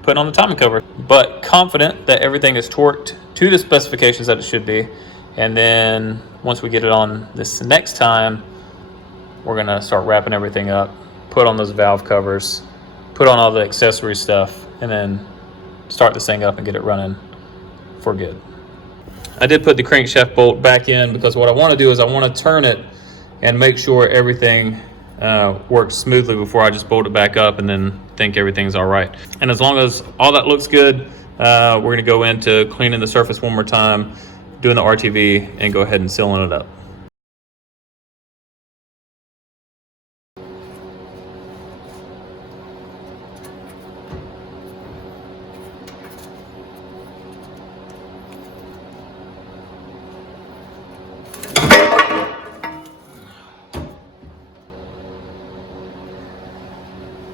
putting on the timing cover. but confident that everything is torqued to the specifications that it should be. And then once we get it on this next time, we're gonna start wrapping everything up, put on those valve covers, put on all the accessory stuff, and then start this thing up and get it running for good. I did put the crankshaft bolt back in because what I want to do is I want to turn it and make sure everything works smoothly before I just bolt it back up and then think everything's all right. And as long as all that looks good, we're going to go into cleaning the surface one more time, doing the RTV, and go ahead and sealing it up.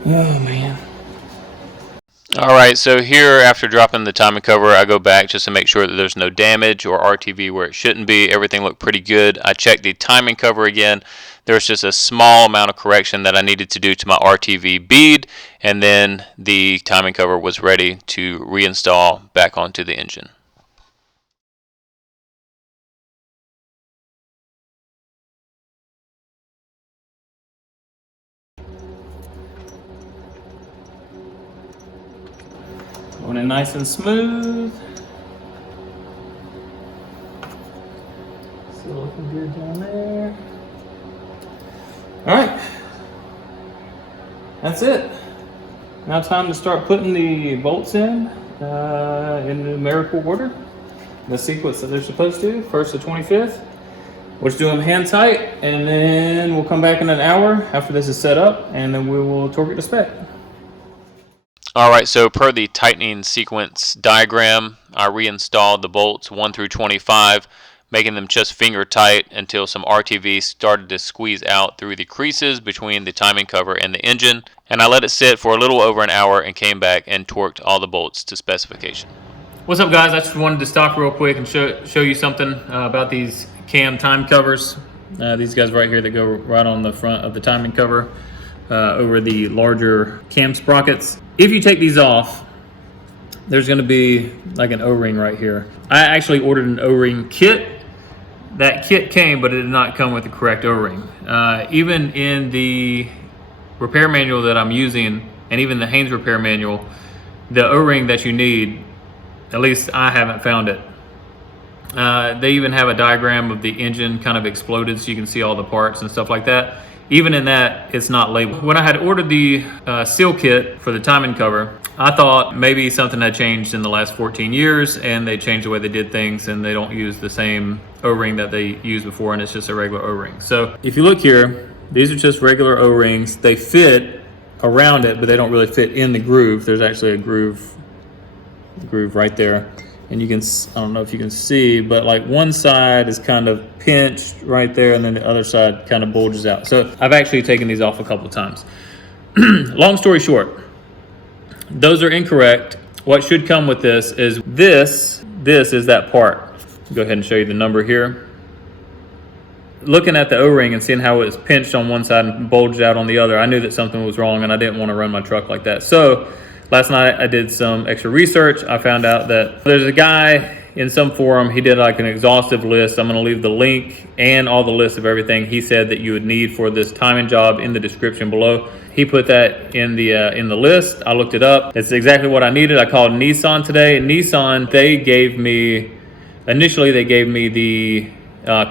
Oh man. All right, so here after dropping the timing cover, I go back just to make sure that there's no damage or RTV where it shouldn't be. Everything looked pretty good. I checked the timing cover again. There's just a small amount of correction that I needed to do to my RTV bead, and then the timing cover was ready to reinstall back onto the engine. Going in nice and smooth. Still looking good down there. All right, that's it. Now time to start putting the bolts in numerical order, the sequence that they're supposed to. First to 25th. We'll just do them hand tight, and then we'll come back in an hour after this is set up, and then we will torque it to spec. Alright, so per the tightening sequence diagram, I reinstalled the bolts 1 through 25, making them just finger tight until some RTV started to squeeze out through the creases between the timing cover and the engine, and I let it sit for a little over an hour and came back and torqued all the bolts to specification. What's up guys, I just wanted to stop real quick and show you something about these cam time covers. These guys right here that go right on the front of the timing cover over the larger cam sprockets. If you take these off, there's going to be like an O-ring right here. I actually ordered an O-ring kit. That kit came, but it did not come with the correct O-ring. Even in the repair manual that I'm using, and even the Haynes repair manual, the O-ring that you need, at least I haven't found it. They even have a diagram of the engine kind of exploded so you can see all the parts and stuff like that. Even in that, it's not labeled. When I had ordered the seal kit for the timing cover, I thought maybe something had changed in the last 14 years and they changed the way they did things and they don't use the same O-ring that they used before, and it's just a regular O-ring. So if you look here, these are just regular O-rings. They fit around it, but they don't really fit in the groove. There's actually a groove right there. And you can, I don't know if you can see, but like one side is kind of pinched right there and then the other side kind of bulges out. So I've actually taken these off a couple of times. Long story short, those are incorrect. What should come with this is this is that part. Go ahead and show you the number here. Looking at the O-ring and seeing how it was pinched on one side and bulged out on the other, I knew that something was wrong and I didn't want to run my truck like that. So last night I did some extra research. I found out that there's a guy in some forum, he did like an exhaustive list. I'm going to leave the link and all the list of everything he said that you would need for this timing job in the description below. He put that in the list. I looked it up. It's exactly what I needed. I called Nissan today. Nissan, initially they gave me the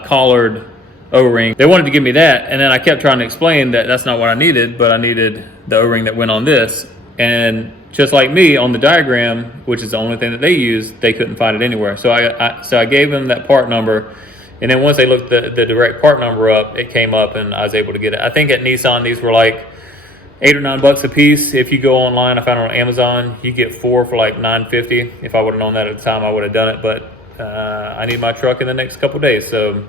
collared O-ring. They wanted to give me that, and then I kept trying to explain that that's not what I needed, but I needed the O-ring that went on this. And just like me, on the diagram, which is the only thing that they use, they couldn't find it anywhere. So I gave them that part number, and then once they looked the direct part number up, it came up and I was able to get it. I think at Nissan these were like $8 or $9 a piece. If you go online, I found it on Amazon, you get 4 for like $9.50. If I would have known that at the time, I would have done it, but I need my truck in the next couple days, so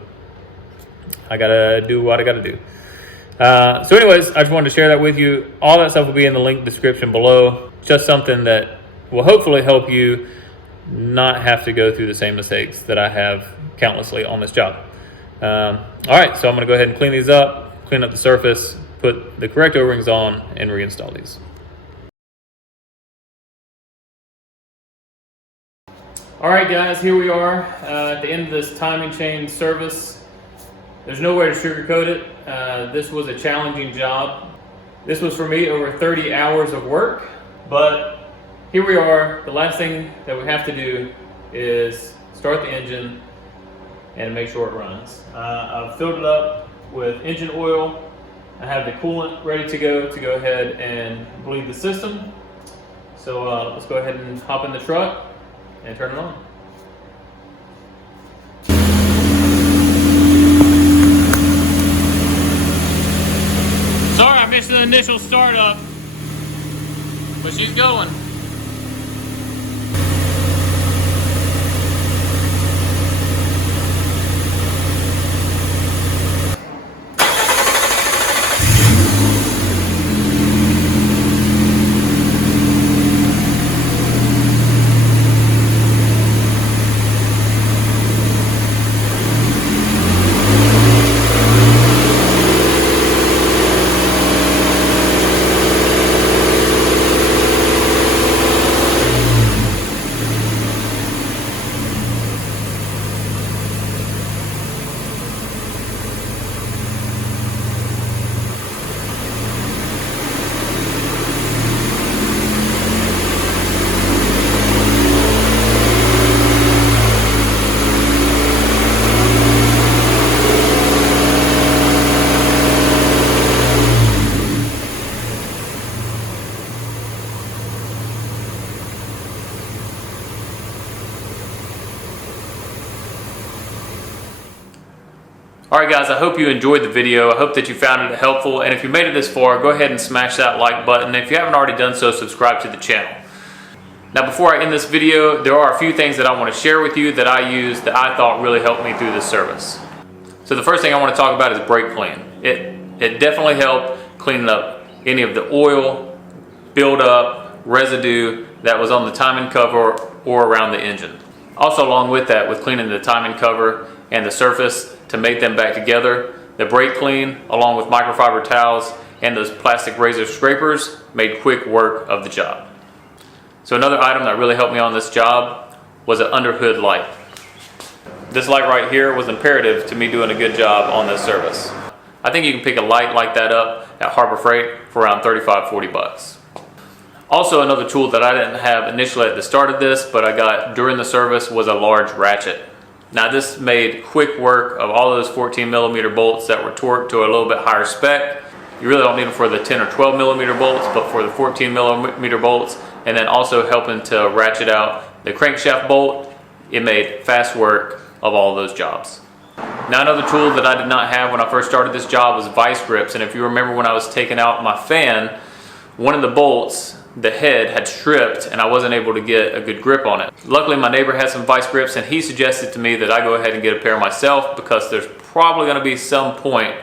I gotta do what I gotta do. So anyways, I just wanted to share that with you. All that stuff will be in the link description below. Just something that will hopefully help you not have to go through the same mistakes that I have countlessly on this job. All right, so I'm gonna go ahead and clean these up, clean up the surface, put the correct O-rings on, and reinstall these. Alright guys, here we are at the end of this timing chain service. There's no way to sugarcoat it. This was a challenging job. This was for me over 30 hours of work, but here we are. The last thing that we have to do is start the engine and make sure it runs. I've filled it up with engine oil. I have the coolant ready to go ahead and bleed the system. So let's go ahead and hop in the truck and turn it on. Sorry I missed the initial startup, but she's going. Alright guys, I hope you enjoyed the video. I hope that you found it helpful, and if you made it this far, go ahead and smash that like button. If you haven't already done so, subscribe to the channel. Now before I end this video, there are a few things that I want to share with you that I used that I thought really helped me through this service. So the first thing I want to talk about is brake clean. It definitely helped clean up any of the oil, buildup, residue that was on the timing cover or around the engine. Also along with that, with cleaning the timing cover and the surface to make them back together, the brake clean along with microfiber towels and those plastic razor scrapers made quick work of the job. So another item that really helped me on this job was an underhood light. This light right here was imperative to me doing a good job on this service. I think you can pick a light like that up at Harbor Freight for around 35–40 bucks. Also another tool that I didn't have initially at the start of this, but I got during the service, was a large ratchet. Now this made quick work of all those 14mm bolts that were torqued to a little bit higher spec. You really don't need them for the 10 or 12mm bolts, but for the 14mm bolts, and then also helping to ratchet out the crankshaft bolt, it made fast work of all those jobs. Now another tool that I did not have when I first started this job was vice grips, and if you remember when I was taking out my fan, one of the bolts, the head had stripped and I wasn't able to get a good grip on it. Luckily my neighbor had some vice grips and he suggested to me that I go ahead and get a pair myself because there's probably going to be some point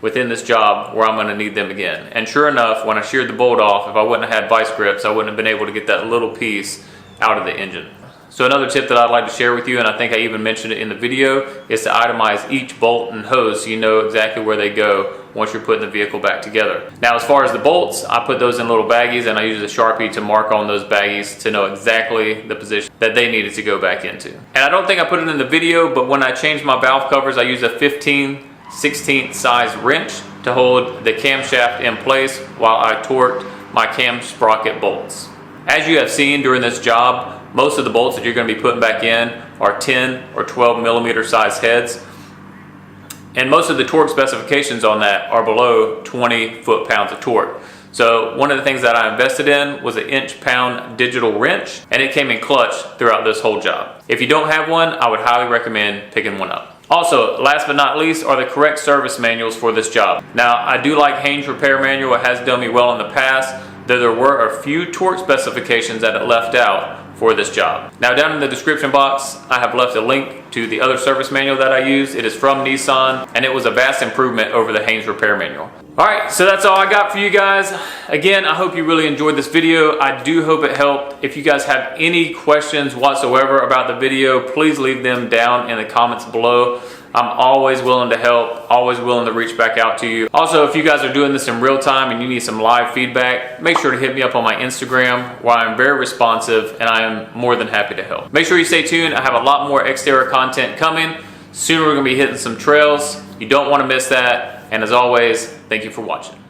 within this job where I'm going to need them again. And sure enough, when I sheared the bolt off, if I wouldn't have had vice grips, I wouldn't have been able to get that little piece out of the engine. So another tip that I'd like to share with you, and I think I even mentioned it in the video, is to itemize each bolt and hose so you know exactly where they go once you're putting the vehicle back together. Now as far as the bolts, I put those in little baggies and I use a Sharpie to mark on those baggies to know exactly the position that they needed to go back into. And I don't think I put it in the video, but when I changed my valve covers, I used a 15/16 size wrench to hold the camshaft in place while I torqued my cam sprocket bolts. As you have seen during this job, most of the bolts that you're going to be putting back in are 10 or 12mm size heads. And most of the torque specifications on that are below 20 foot-pounds of torque. So one of the things that I invested in was an inch-pound digital wrench, and it came in clutch throughout this whole job. If you don't have one, I would highly recommend picking one up. Also, last but not least, are the correct service manuals for this job. Now, I do like Haynes Repair Manual. It has done me well in the past, though there were a few torque specifications that it left out for this job. Now down in the description box, I have left a link to the other service manual that I use. It is from Nissan, and it was a vast improvement over the Haynes Repair Manual. Alright, so that's all I got for you guys. Again, I hope you really enjoyed this video. I do hope it helped. If you guys have any questions whatsoever about the video, please leave them down in the comments below. I'm always willing to help, always willing to reach back out to you. Also, if you guys are doing this in real time and you need some live feedback, make sure to hit me up on my Instagram, where I'm very responsive and I am more than happy to help. Make sure you stay tuned. I have a lot more Xterra content coming. Soon we're gonna be hitting some trails. You don't wanna miss that. And as always, thank you for watching.